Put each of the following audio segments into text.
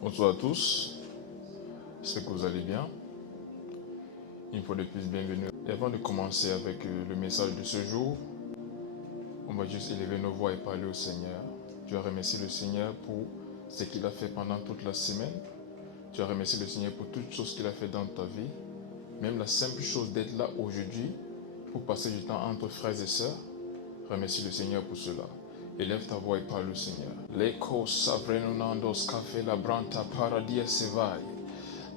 Bonsoir à tous, j'espère que vous allez bien. Une fois de plus, bienvenue. Et avant de commencer avec le message de ce jour, on va juste élever nos voix et parler au Seigneur. Tu vas remercier le Seigneur pour ce qu'il a fait pendant toute la semaine. Tu vas remercier le Seigneur pour toutes choses qu'il a fait dans ta vie. Même la simple chose d'être là aujourd'hui pour passer du temps entre frères et sœurs. Remercie le Seigneur pour cela. Élève ta voix et parle au Seigneur. Leko savrenunandos cafe la branta paradia sevai.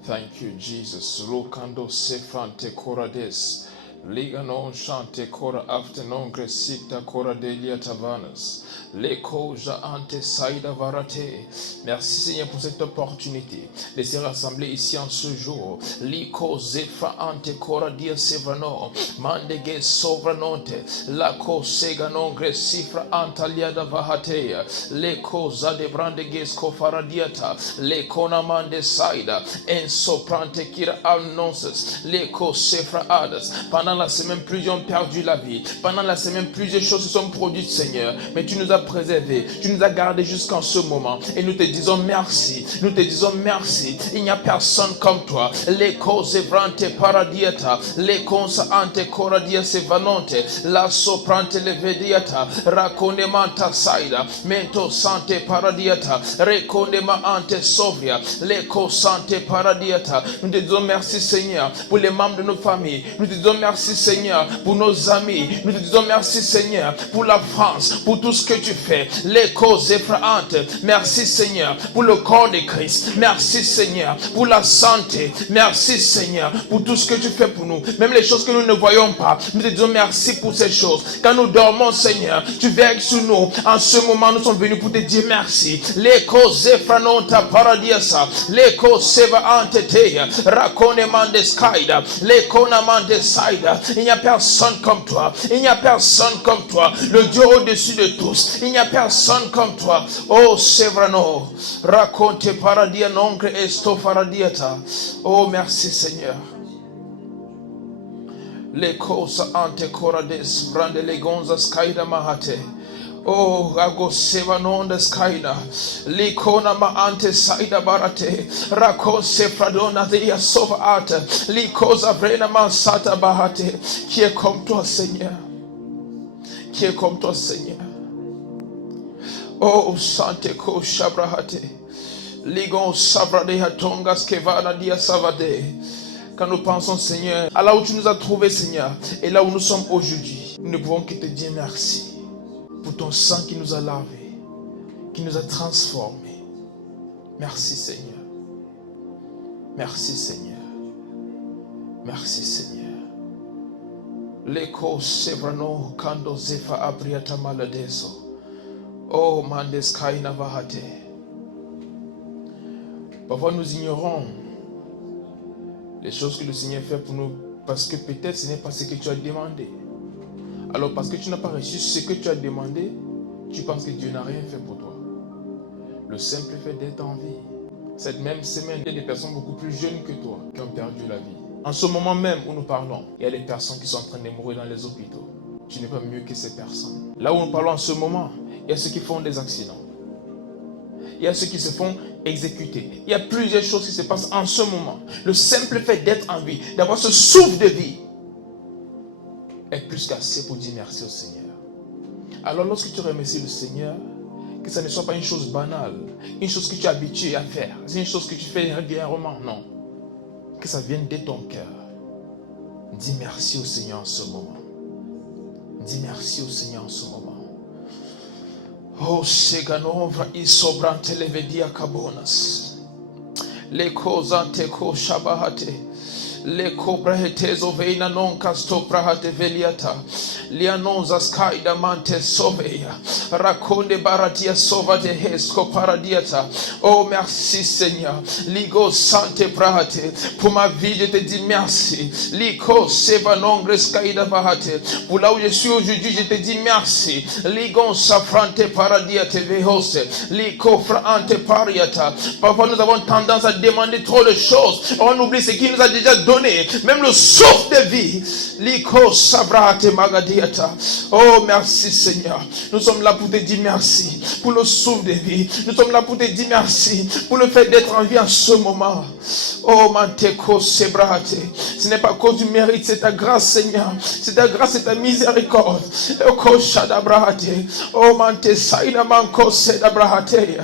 Thank you, Jesus. Lokando sefrante corades. Liga non chante cora after non gresicta cora delia tavanas. Leko ja ante saida varate. Merci Seigneur pour cette opportunité de se rassembler ici en ce jour. Liko zefra ante cora dia sevrano. Mandege sovranonte. Lako sega non gresifra antalia da vahatea. Leko zade brandege scofaradiata. Leko namande saida. Soprante kira annonces, l'écho sefra adas. Pendant la semaine, plusieurs ont perdu la vie. Pendant la semaine, plusieurs choses se sont produites, Seigneur. Mais tu nous as préservés, tu nous as gardés jusqu'en ce moment. Et nous te disons merci. Nous te disons merci. Il n'y a personne comme toi. L'écho sevrante paradiata, l'écho ante coradia sevanonte, la soprante levediata, raconemanta saida, mento sante paradiata, reconema ante sovria, l'écho sante paradiata. Nous te disons merci Seigneur pour les membres de nos familles. Nous te disons merci Seigneur pour nos amis. Nous te disons merci Seigneur pour la France, pour tout ce que tu fais. Les causes effrayantes. Merci Seigneur pour le corps de Christ. Merci Seigneur pour la santé. Merci Seigneur pour tout ce que tu fais pour nous. Même les choses que nous ne voyons pas. Nous te disons merci pour ces choses. Quand nous dormons Seigneur, tu veilles sur nous. En ce moment, nous sommes venus pour te dire merci. Les causes effrayantes paradiasa. Les causes seva anteteya. Rakone mande skaida. Les konamande saida. Il n'y a personne comme toi. Il n'y a personne comme toi. Le Dieu au-dessus de tous. Il n'y a personne comme toi. Oh Sevrano. Raconte paradia nongre esto faradiata. Oh merci Seigneur. Les causes ante corades. Vrande legonza skaida mahate. Oh, ago sevanonda skaina, likona ma ante saida barate, rako sefradona dia sova ate, likosa vrena ma sata bahate. Qui est comme toi, Seigneur? Qui est comme toi, Seigneur? Oh, sante ko shabrahate, ligon sabrade hatongas kevana dia savade. Quand nous pensons, Seigneur, à là où tu nous as trouvés, Seigneur, et là où nous sommes aujourd'hui, nous ne pouvons que te dire merci. Pour ton sang qui nous a lavés, qui nous a transformés. Merci Seigneur. Merci Seigneur. Merci Seigneur. Leko sevrano kando zefa abriata maladeso. Oh mandes kaina vahate. Parfois nous ignorons les choses que le Seigneur fait pour nous parce que peut-être ce n'est pas ce que tu as demandé. Alors parce que tu n'as pas reçu ce que tu as demandé, tu penses que Dieu n'a rien fait pour toi. Le simple fait d'être en vie. Cette même semaine, il y a des personnes beaucoup plus jeunes que toi qui ont perdu la vie. En ce moment même où nous parlons, il y a des personnes qui sont en train de mourir dans les hôpitaux. Tu n'es pas mieux que ces personnes. Là où nous parlons en ce moment, il y a ceux qui font des accidents. Il y a ceux qui se font exécuter. Il y a plusieurs choses qui se passent en ce moment. Le simple fait d'être en vie, d'avoir ce souffle de vie, est plus qu'assez pour dire merci au Seigneur. Alors lorsque tu remercies le Seigneur, que ça ne soit pas une chose banale, une chose que tu es habitué à faire, c'est une chose que tu fais régulièrement, non. Que ça vienne de ton cœur. Dis merci au Seigneur en ce moment. Dis merci au Seigneur en ce moment. Oh, Seganovra isobrante levedia kabonas. Le kozante ko shabahate. Le cobrahetezo veina non casto prahate veliata lianonza skaida mante soveia raconde baratia sova de hesco paradiata. Oh merci Seigneur, ligo sante prahate. Pour ma vie je te dis merci. Ligo seva nongre skaida bahate. Pour là où je suis aujourd'hui je te dis merci. Ligon safrante paradiate vehose. Ligo fraante pariata. Parfois nous avons tendance à demander trop de choses. On oublie ce qu'il nous a déjà donné. Même le souffle de vie. Liko sabrate magadiata. Oh merci Seigneur. Nous sommes là pour te dire merci pour le souffle de vie. Nous sommes là pour te dire merci pour le fait d'être en vie en ce moment. Oh, Manteko Sebrahate. Ce n'est pas à cause du mérite, c'est ta grâce, Seigneur. C'est ta grâce et ta miséricorde. Oh, Shadabrahate. Oh, Mante Saina Manko Sedabrahate.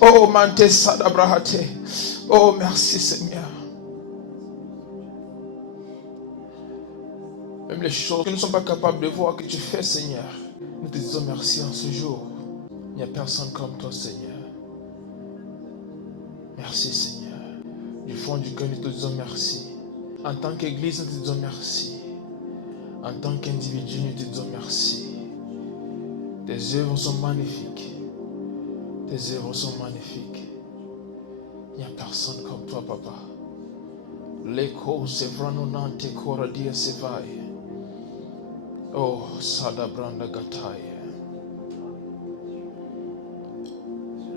Oh, Mante Sadabrahate. Oh, merci, Seigneur. Même les choses que nous ne sommes pas capables de voir que tu fais, Seigneur, nous te disons merci en ce jour. Il n'y a personne comme toi, Seigneur. Merci, Seigneur. Du fond du cœur, nous te disons merci. En tant qu'Église, nous te disons merci. En tant qu'individu, nous te disons merci. Tes œuvres sont magnifiques. Tes œuvres sont magnifiques. Il n'y a personne comme toi, Papa. L'écho, c'est vraiment nante, coradia, c'est vaille. Oh, Sadabranda Gatai.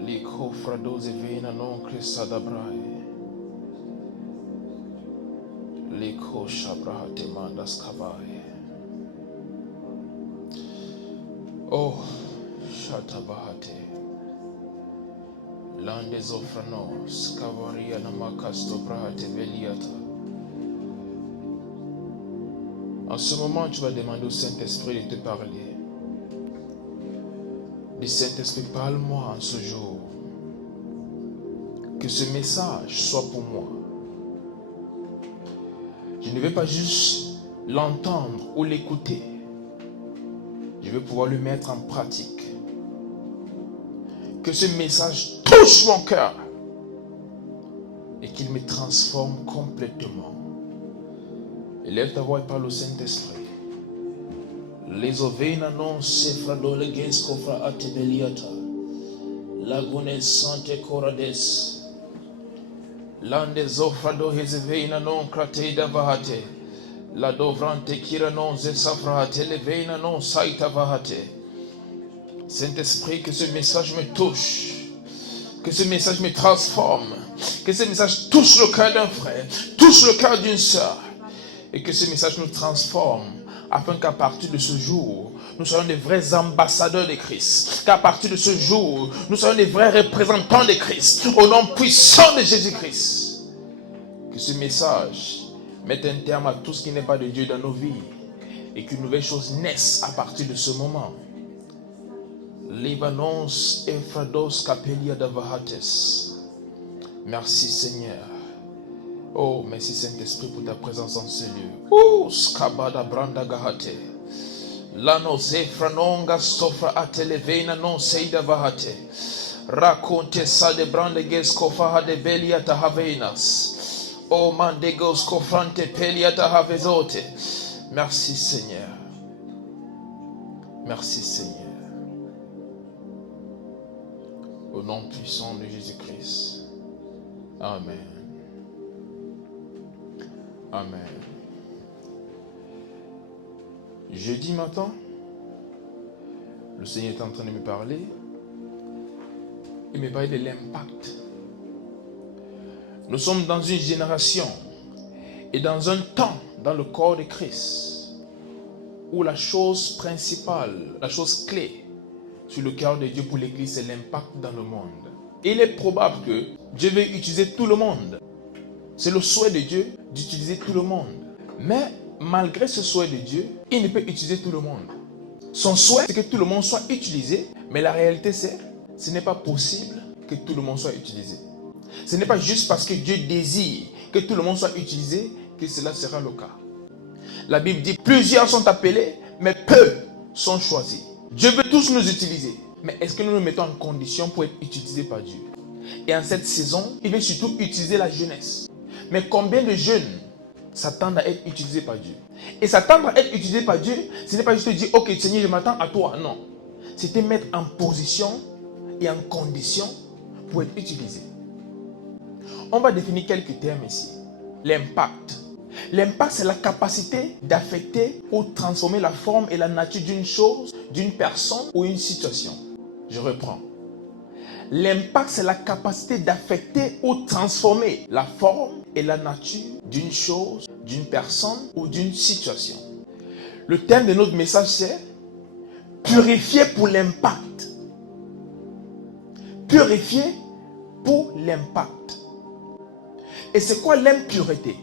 Liko Fradoze Vena non Sadabrai. Liko Shabrahate Mandas Kabai. Oh, Shatabahate. Landes Ofranos, Cavaria Namakasto Brahate Veliata. En ce moment, tu vas demander au Saint-Esprit de te parler. Le Saint-Esprit, parle-moi en ce jour. Que ce message soit pour moi. Je ne vais pas juste l'entendre ou l'écouter. Je vais pouvoir le mettre en pratique. Que ce message touche mon cœur et qu'il me transforme complètement. Élève ta voix et parle au Saint-Esprit. Les ovena non sefrado le geskofra atebeliata. Lagune sante corades. Lande zofrado hezevena non crateda vahate. La dovrante kira non zesafrahate levena non saita vahate. Saint-Esprit, que ce message me touche. Que ce message me transforme. Que ce message touche le cœur d'un frère. Touche le cœur d'une sœur. Et que ce message nous transforme, afin qu'à partir de ce jour, nous soyons des vrais ambassadeurs de Christ. Qu'à partir de ce jour, nous soyons des vrais représentants de Christ, au nom puissant de Jésus-Christ. Que ce message mette un terme à tout ce qui n'est pas de Dieu dans nos vies, et qu'une nouvelle chose naisse à partir de ce moment. Libanos Efrados Capelia Davahates. Merci, Seigneur. Oh, merci Saint-Esprit pour ta présence dans ce lieu. Oh, Skabada Branda Gahate. Lano Zefranonga Sofra Atelevena non Seida Vahate. Raconte sa de Brandeges Kofaha de Beliata Havenas. Oh, Mandegos Kofrante Peliata Havezote. Merci Seigneur. Merci Seigneur. Au nom puissant de Jésus-Christ. Amen. Amen. Jeudi matin, le Seigneur est en train de me parler. Il me parlait de l'impact. Nous sommes dans une génération et dans un temps dans le corps de Christ où la chose principale, la chose clé sur le cœur de Dieu pour l'Église, c'est l'impact dans le monde. Et il est probable que Dieu veut utiliser tout le monde. C'est le souhait de Dieu d'utiliser tout le monde. Mais malgré ce souhait de Dieu, il ne peut utiliser tout le monde. Son souhait, c'est que tout le monde soit utilisé. Mais la réalité, c'est ce n'est pas possible que tout le monde soit utilisé. Ce n'est pas juste parce que Dieu désire que tout le monde soit utilisé que cela sera le cas. La Bible dit, plusieurs sont appelés, mais peu sont choisis. Dieu veut tous nous utiliser. Mais est-ce que nous nous mettons en condition pour être utilisés par Dieu? Et en cette saison, il veut surtout utiliser la jeunesse. Mais combien de jeunes s'attendent à être utilisés par Dieu? Et s'attendre à être utilisés par Dieu, ce n'est pas juste dire, ok Seigneur, je m'attends à toi. Non. C'est te mettre en position et en condition pour être utilisé. On va définir quelques termes ici. L'impact. L'impact, c'est la capacité d'affecter ou transformer la forme et la nature d'une chose, d'une personne ou une situation. Je reprends. L'impact, c'est la capacité d'affecter ou transformer la forme et la nature d'une chose, d'une personne ou d'une situation. Le thème de notre message, c'est purifier pour l'impact. purifié pour l'impact. Et c'est quoi l'impureté?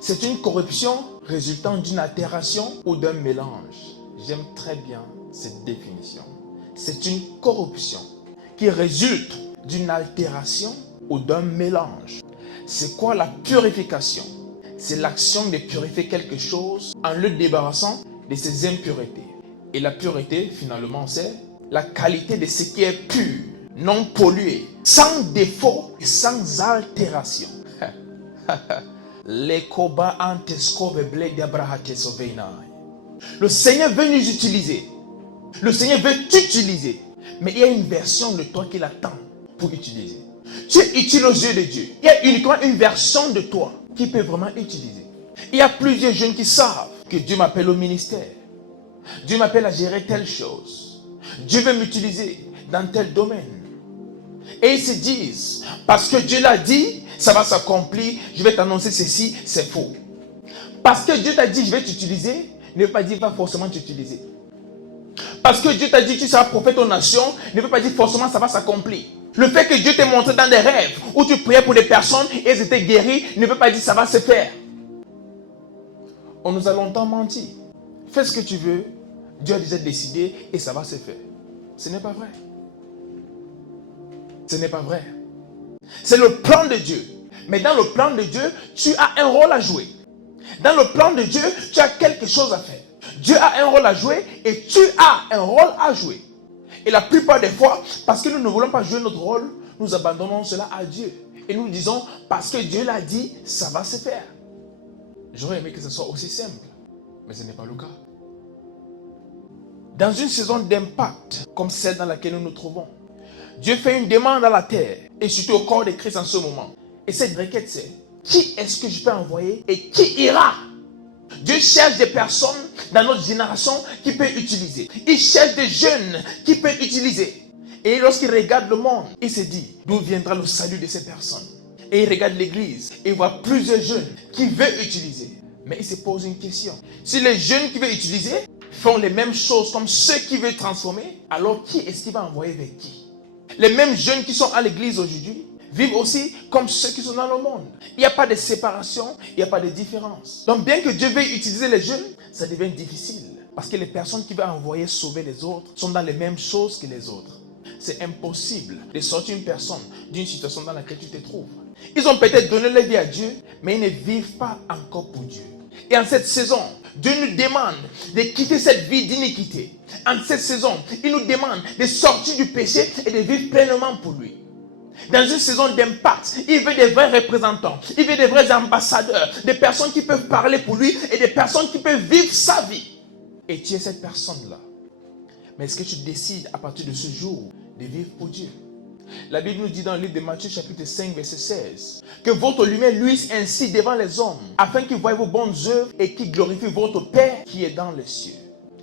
C'est une corruption résultant d'une altération ou d'un mélange. J'aime très bien cette définition. C'est une corruption qui résulte d'une altération ou d'un mélange. C'est quoi la purification? C'est l'action de purifier quelque chose en le débarrassant de ses impuretés. Et la pureté, finalement, c'est la qualité de ce qui est pur, non pollué, sans défaut et sans altération. Le Seigneur veut nous utiliser. Le Seigneur veut t'utiliser. Mais il y a une version de toi qu'il attend pour utiliser. Tu es utile aux yeux de Dieu. Il y a uniquement une version de toi qui peut vraiment utiliser. Il y a plusieurs jeunes qui savent que Dieu m'appelle au ministère. Dieu m'appelle à gérer telle chose. Dieu veut m'utiliser dans tel domaine. Et ils se disent, parce que Dieu l'a dit, ça va s'accomplir, je vais t'annoncer ceci, c'est faux. Parce que Dieu t'a dit, je vais t'utiliser, ne veut pas dire va forcément t'utiliser. Parce que Dieu t'a dit, tu seras prophète aux nations, ne veut pas dire forcément ça va s'accomplir. Le fait que Dieu t'ait montré dans des rêves où tu priais pour des personnes et elles étaient guéries, ne veut pas dire ça va se faire. On nous a longtemps menti. Fais ce que tu veux, Dieu a déjà décidé et ça va se faire. Ce n'est pas vrai. Ce n'est pas vrai. C'est le plan de Dieu. Mais dans le plan de Dieu, tu as un rôle à jouer. Dans le plan de Dieu, tu as quelque chose à faire. Dieu a un rôle à jouer et tu as un rôle à jouer. Et la plupart des fois, parce que nous ne voulons pas jouer notre rôle, nous abandonnons cela à Dieu. Et nous disons, parce que Dieu l'a dit, ça va se faire. J'aurais aimé que ce soit aussi simple, mais ce n'est pas le cas. Dans une saison d'impact, comme celle dans laquelle nous nous trouvons, Dieu fait une demande à la terre, et surtout au corps de Christ en ce moment. Et cette requête, c'est, qui est-ce que je peux envoyer et qui ira? Dieu cherche des personnes dans notre génération qui peuvent utiliser. Il cherche des jeunes qui peuvent utiliser. Et lorsqu'il regarde le monde, il se dit, d'où viendra le salut de ces personnes? Et il regarde l'église et il voit plusieurs jeunes qui veulent utiliser. Mais il se pose une question. Si les jeunes qui veulent utiliser font les mêmes choses comme ceux qui veulent transformer, alors qui est-ce qu'il va envoyer vers qui? Les mêmes jeunes qui sont à l'église aujourd'hui vivent aussi comme ceux qui sont dans le monde. Il n'y a pas de séparation, il n'y a pas de différence. Donc bien que Dieu veuille utiliser les jeunes, ça devient difficile. Parce que les personnes qui veulent envoyer sauver les autres sont dans les mêmes choses que les autres. C'est impossible de sortir une personne d'une situation dans laquelle tu te trouves. Ils ont peut-être donné leur vie à Dieu, mais ils ne vivent pas encore pour Dieu. Et en cette saison, Dieu nous demande de quitter cette vie d'iniquité. En cette saison, il nous demande de sortir du péché et de vivre pleinement pour lui. Dans une saison d'impact, il veut des vrais représentants, il veut des vrais ambassadeurs, des personnes qui peuvent parler pour lui et des personnes qui peuvent vivre sa vie. Et tu es cette personne-là. Mais est-ce que tu décides à partir de ce jour de vivre pour Dieu? La Bible nous dit dans le livre de Matthieu chapitre 5 verset 16 que votre lumière luise ainsi devant les hommes afin qu'ils voient vos bonnes œuvres et qu'ils glorifient votre Père qui est dans les cieux.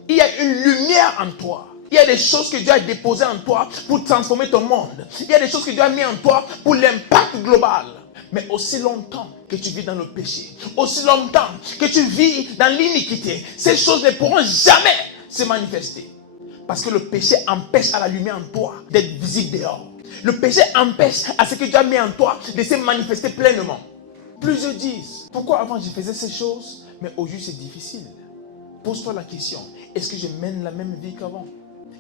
Il y a une lumière en toi. Il y a des choses que Dieu a déposées en toi pour transformer ton monde. Il y a des choses que Dieu a mis en toi pour l'impact global. Mais aussi longtemps que tu vis dans le péché, aussi longtemps que tu vis dans l'iniquité, ces choses ne pourront jamais se manifester. Parce que le péché empêche à la lumière en toi d'être visible dehors. Le péché empêche à ce que Dieu a mis en toi de se manifester pleinement. Plusieurs disent, pourquoi avant je faisais ces choses, mais aujourd'hui c'est difficile? Pose-toi la question, est-ce que je mène la même vie qu'avant?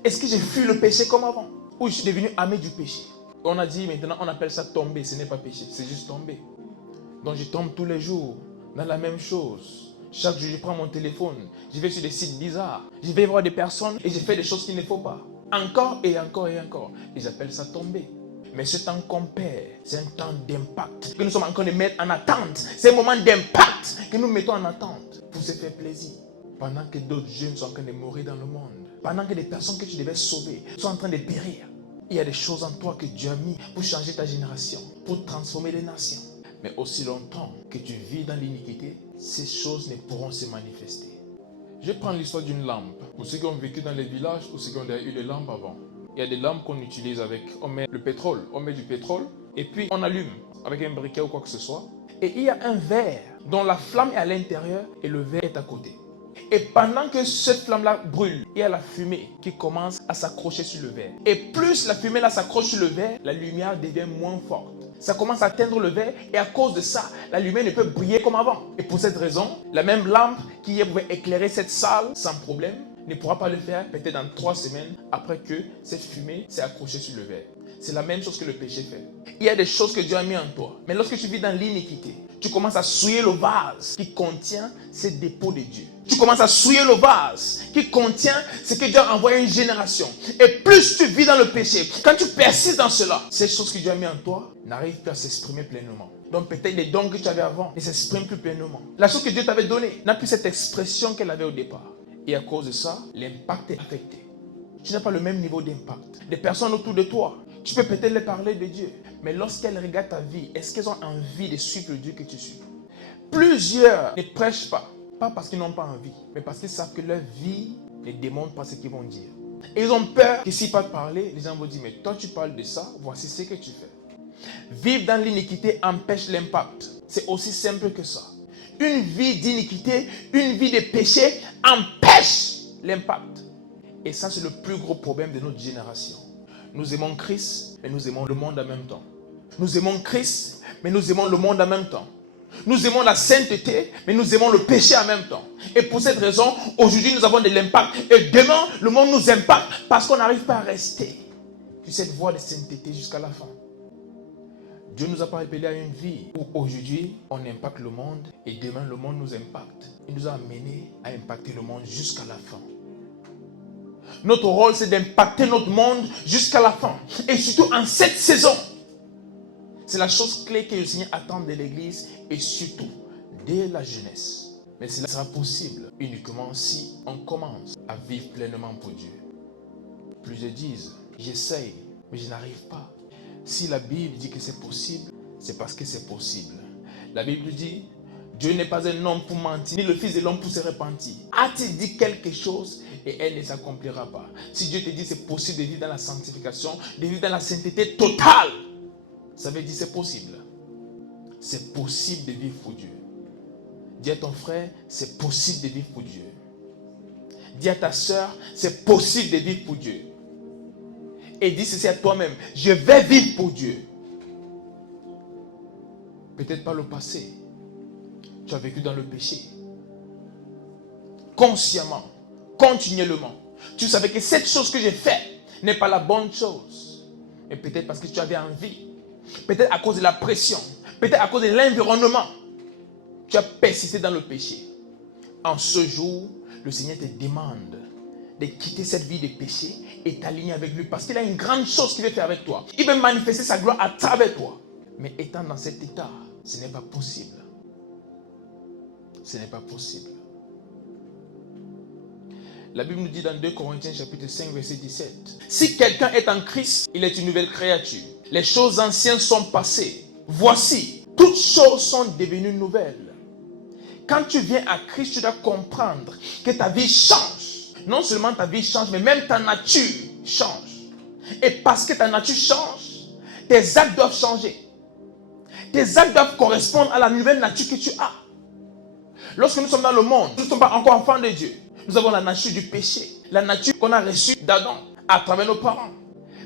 Est-ce que j'ai fui le péché comme avant? Ou je suis devenu ami du péché? On a dit maintenant, on appelle ça tomber, ce n'est pas péché, c'est juste tomber. Donc je tombe tous les jours dans la même chose. Chaque jour, je prends mon téléphone, je vais sur des sites bizarres, je vais voir des personnes et je fais des choses qu'il ne faut pas. Encore et encore et encore. Et j'appelle ça tomber. Mais ce temps qu'on perd, c'est un temps d'impact que nous sommes en train de mettre en attente. C'est un moment d'impact que nous mettons en attente pour se faire plaisir. Pendant que d'autres jeunes sont en train de mourir dans le monde. Pendant que des personnes que tu devais sauver sont en train de périr. Il y a des choses en toi que Dieu a mis pour changer ta génération, pour transformer les nations. Mais aussi longtemps que tu vis dans l'iniquité, ces choses ne pourront se manifester. Je prends l'histoire d'une lampe. Pour ceux qui ont vécu dans les villages ou ceux qui ont déjà eu des lampes avant. Il y a des lampes qu'on utilise avec, on met le pétrole, on met du pétrole et puis on allume avec un briquet ou quoi que ce soit. Et il y a un verre dont la flamme est à l'intérieur et le verre est à côté. Et pendant que cette flamme-là brûle, il y a la fumée qui commence à s'accrocher sur le verre. Et plus la fumée là s'accroche sur le verre, la lumière devient moins forte. Ça commence à atteindre le verre et à cause de ça, la lumière ne peut briller comme avant. Et pour cette raison, la même lampe qui pouvait éclairer cette salle sans problème ne pourra pas le faire peut-être dans 3 semaines après que cette fumée s'est accrochée sur le verre. C'est la même chose que le péché fait. Il y a des choses que Dieu a mis en toi. Mais lorsque tu vis dans l'iniquité, tu commences à souiller le vase qui contient ces dépôts de Dieu. Tu commences à souiller le vase qui contient ce que Dieu a envoyé à une génération. Et plus tu vis dans le péché, quand tu persistes dans cela, ces choses que Dieu a mis en toi n'arrivent plus à s'exprimer pleinement. Donc peut-être les dons que tu avais avant ne s'expriment plus pleinement. La chose que Dieu t'avait donnée n'a plus cette expression qu'elle avait au départ. Et à cause de ça, l'impact est affecté. Tu n'as pas le même niveau d'impact. Des personnes autour de toi, tu peux peut-être leur parler de Dieu. Mais lorsqu'elles regardent ta vie, est-ce qu'elles ont envie de suivre le Dieu que tu suis? Plusieurs ne prêchent pas. Pas parce qu'ils n'ont pas envie, mais parce qu'ils savent que leur vie ne démontre pas ce qu'ils vont dire. Et ils ont peur que s'ils parlent parler, les gens vont dire, mais toi tu parles de ça, voici ce que tu fais. Vivre dans l'iniquité empêche l'impact. C'est aussi simple que ça. Une vie d'iniquité, une vie de péché empêche l'impact. Et ça, c'est le plus gros problème de notre génération. Nous aimons Christ, mais nous aimons le monde en même temps. Nous aimons Christ, mais nous aimons le monde en même temps. Nous aimons la sainteté, mais nous aimons le péché en même temps. Et pour cette raison, aujourd'hui, nous avons de l'impact. Et demain, le monde nous impacte parce qu'on n'arrive pas à rester sur cette voie de sainteté jusqu'à la fin. Dieu nous a pas appelés à une vie où aujourd'hui, on impacte le monde et demain, le monde nous impacte. Il nous a amenés à impacter le monde jusqu'à la fin. Notre rôle, c'est d'impacter notre monde jusqu'à la fin. Et surtout en cette saison. C'est la chose clé que le Seigneur attend de l'Église et surtout dès la jeunesse. Mais cela sera possible uniquement si on commence à vivre pleinement pour Dieu. Plusieurs disent, j'essaye, mais je n'arrive pas. Si la Bible dit que c'est possible, c'est parce que c'est possible. La Bible dit, Dieu n'est pas un homme pour mentir, ni le Fils de l'homme pour se repentir. A-t-il dit quelque chose et elle ne s'accomplira pas? Si Dieu te dit c'est possible de vivre dans la sanctification, de vivre dans la sainteté totale, ça veut dire c'est possible. C'est possible de vivre pour Dieu. Dis à ton frère, c'est possible de vivre pour Dieu. Dis à ta soeur, c'est possible de vivre pour Dieu. Et dis ceci à toi-même, je vais vivre pour Dieu. Peut-être pas le passé. Tu as vécu dans le péché. Consciemment, continuellement. Tu savais que cette chose que j'ai faite n'est pas la bonne chose. Mais peut-être parce que tu avais envie. Peut-être à cause de la pression. Peut-être à cause de l'environnement. Tu as persisté dans le péché. En ce jour, le Seigneur te demande de quitter cette vie de péché et t'aligner avec lui. Parce qu'il a une grande chose qu'il veut faire avec toi. Il veut manifester sa gloire à travers toi. Mais étant dans cet état, ce n'est pas possible. Ce n'est pas possible. La Bible nous dit dans 2 Corinthiens chapitre 5 verset 17. Si quelqu'un est en Christ, il est une nouvelle créature. Les choses anciennes sont passées. Voici, toutes choses sont devenues nouvelles. Quand tu viens à Christ, tu dois comprendre que ta vie change. Non seulement ta vie change, mais même ta nature change. Et parce que ta nature change, tes actes doivent changer. Tes actes doivent correspondre à la nouvelle nature que tu as. Lorsque nous sommes dans le monde, nous ne sommes pas encore enfants de Dieu. Nous avons la nature du péché, la nature qu'on a reçue d'Adam à travers nos parents.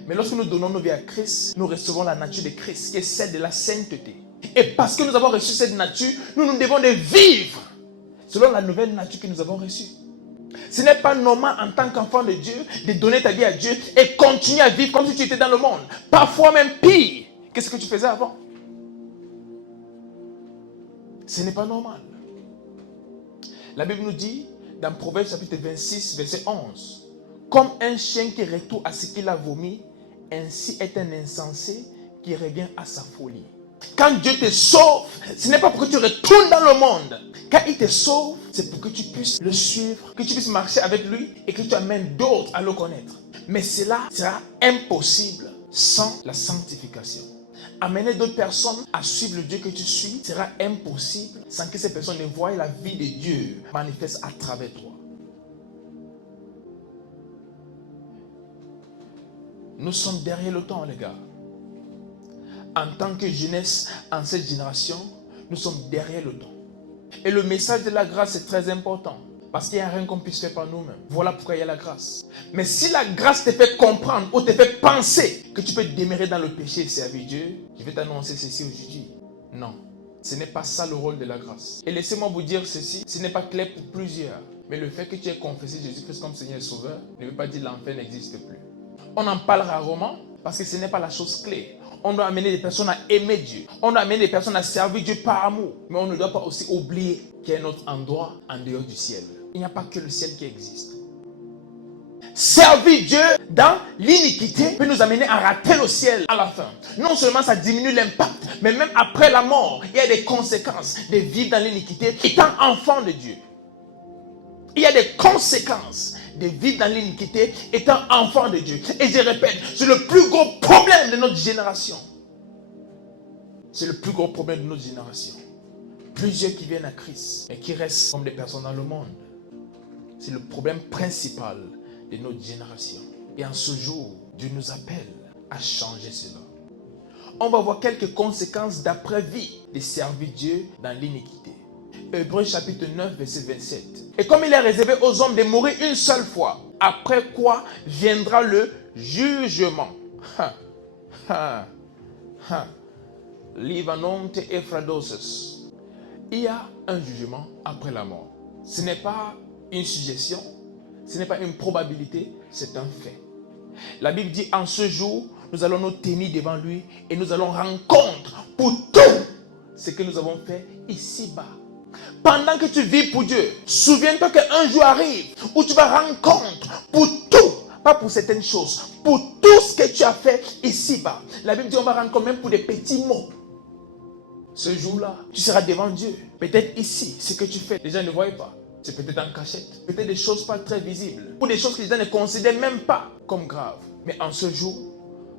Mais lorsque nous donnons nos vies à Christ, nous recevons la nature de Christ, qui est celle de la sainteté. Et parce que nous avons reçu cette nature, nous devons de vivre selon la nouvelle nature que nous avons reçue. Ce n'est pas normal en tant qu'enfant de Dieu de donner ta vie à Dieu et continuer à vivre comme si tu étais dans le monde. Parfois même pire que ce que tu faisais avant. Ce n'est pas normal. La Bible nous dit dans Proverbes chapitre 26 verset 11, comme un chien qui retourne à ce qu'il a vomi, ainsi est un insensé qui revient à sa folie. Quand Dieu te sauve, ce n'est pas pour que tu retournes dans le monde. Quand il te sauve, c'est pour que tu puisses le suivre, que tu puisses marcher avec lui et que tu amènes d'autres à le connaître. Mais cela sera impossible sans la sanctification. Amener d'autres personnes à suivre le Dieu que tu suis sera impossible sans que ces personnes ne voient la vie de Dieu manifeste à travers toi. Nous sommes derrière le temps, les gars. En tant que jeunesse, en cette génération, nous sommes derrière le temps. Et le message de la grâce est très important. Parce qu'il n'y a rien qu'on puisse faire par nous-mêmes. Voilà pourquoi il y a la grâce. Mais si la grâce te fait comprendre ou te fait penser que tu peux demeurer dans le péché et servir Dieu, je vais t'annoncer ceci aujourd'hui. Non, ce n'est pas ça le rôle de la grâce. Et laissez-moi vous dire ceci, ce n'est pas clair pour plusieurs. Mais le fait que tu aies confessé Jésus-Christ comme Seigneur et Sauveur ne veut pas dire que l'enfer n'existe plus. On en parle rarement parce que ce n'est pas la chose clé. On doit amener des personnes à aimer Dieu. On doit amener des personnes à servir Dieu par amour. Mais on ne doit pas aussi oublier qu'il y a un autre endroit en dehors du ciel. Il n'y a pas que le ciel qui existe. Servir Dieu dans l'iniquité peut nous amener à rater le ciel à la fin. Non seulement ça diminue l'impact, mais même après la mort, il y a des conséquences de vivre dans l'iniquité étant enfant de Dieu. Il y a des conséquences de vivre dans l'iniquité étant enfant de Dieu. Et je répète, c'est le plus gros problème de notre génération. C'est le plus gros problème de notre génération. Plusieurs qui viennent à Christ et qui restent comme des personnes dans le monde. C'est le problème principal de notre génération. Et en ce jour, Dieu nous appelle à changer cela. On va voir quelques conséquences d'après-vie de servir Dieu dans l'iniquité. Hébreux chapitre 9, verset 27. Et comme il est réservé aux hommes de mourir une seule fois, après quoi viendra le jugement. Livanonte Ephradosis. Il y a un jugement après la mort. Ce n'est pas une suggestion, ce n'est pas une probabilité, c'est un fait. La Bible dit, en ce jour, nous allons nous tenir devant lui et nous allons rendre compte pour tout ce que nous avons fait ici-bas. Pendant que tu vis pour Dieu, souviens-toi qu'un jour arrive où tu vas rendre compte pour tout, pas pour certaines choses, pour tout ce que tu as fait ici-bas. La Bible dit, on va rendre compte même pour des petits mots. Ce jour-là, tu seras devant Dieu. Peut-être ici, ce que tu fais, les gens ne voient pas. C'est peut-être en cachette, peut-être des choses pas très visibles, ou des choses que les gens ne considèrent même pas comme graves. Mais en ce jour,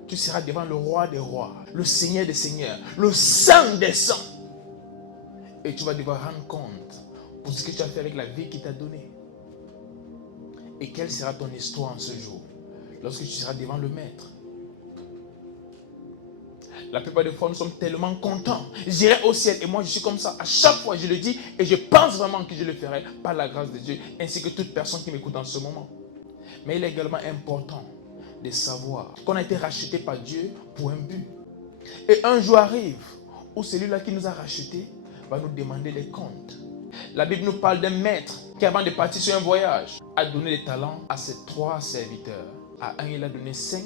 tu seras devant le roi des rois, le Seigneur des seigneurs, le Saint des saints. Et tu vas devoir rendre compte pour ce que tu as fait avec la vie qu'il t'a donnée. Et quelle sera ton histoire en ce jour, lorsque tu seras devant le Maître. La plupart des fois, nous sommes tellement contents. J'irai au ciel. Et moi, je suis comme ça. À chaque fois, je le dis. Et je pense vraiment que je le ferai par la grâce de Dieu. Ainsi que toute personne qui m'écoute en ce moment. Mais il est également important de savoir qu'on a été racheté par Dieu pour un but. Et un jour arrive où celui-là qui nous a rachetés va nous demander des comptes. La Bible nous parle d'un maître qui, avant de partir sur un voyage, a donné des talents à ses 3 serviteurs. À un, il a donné 5.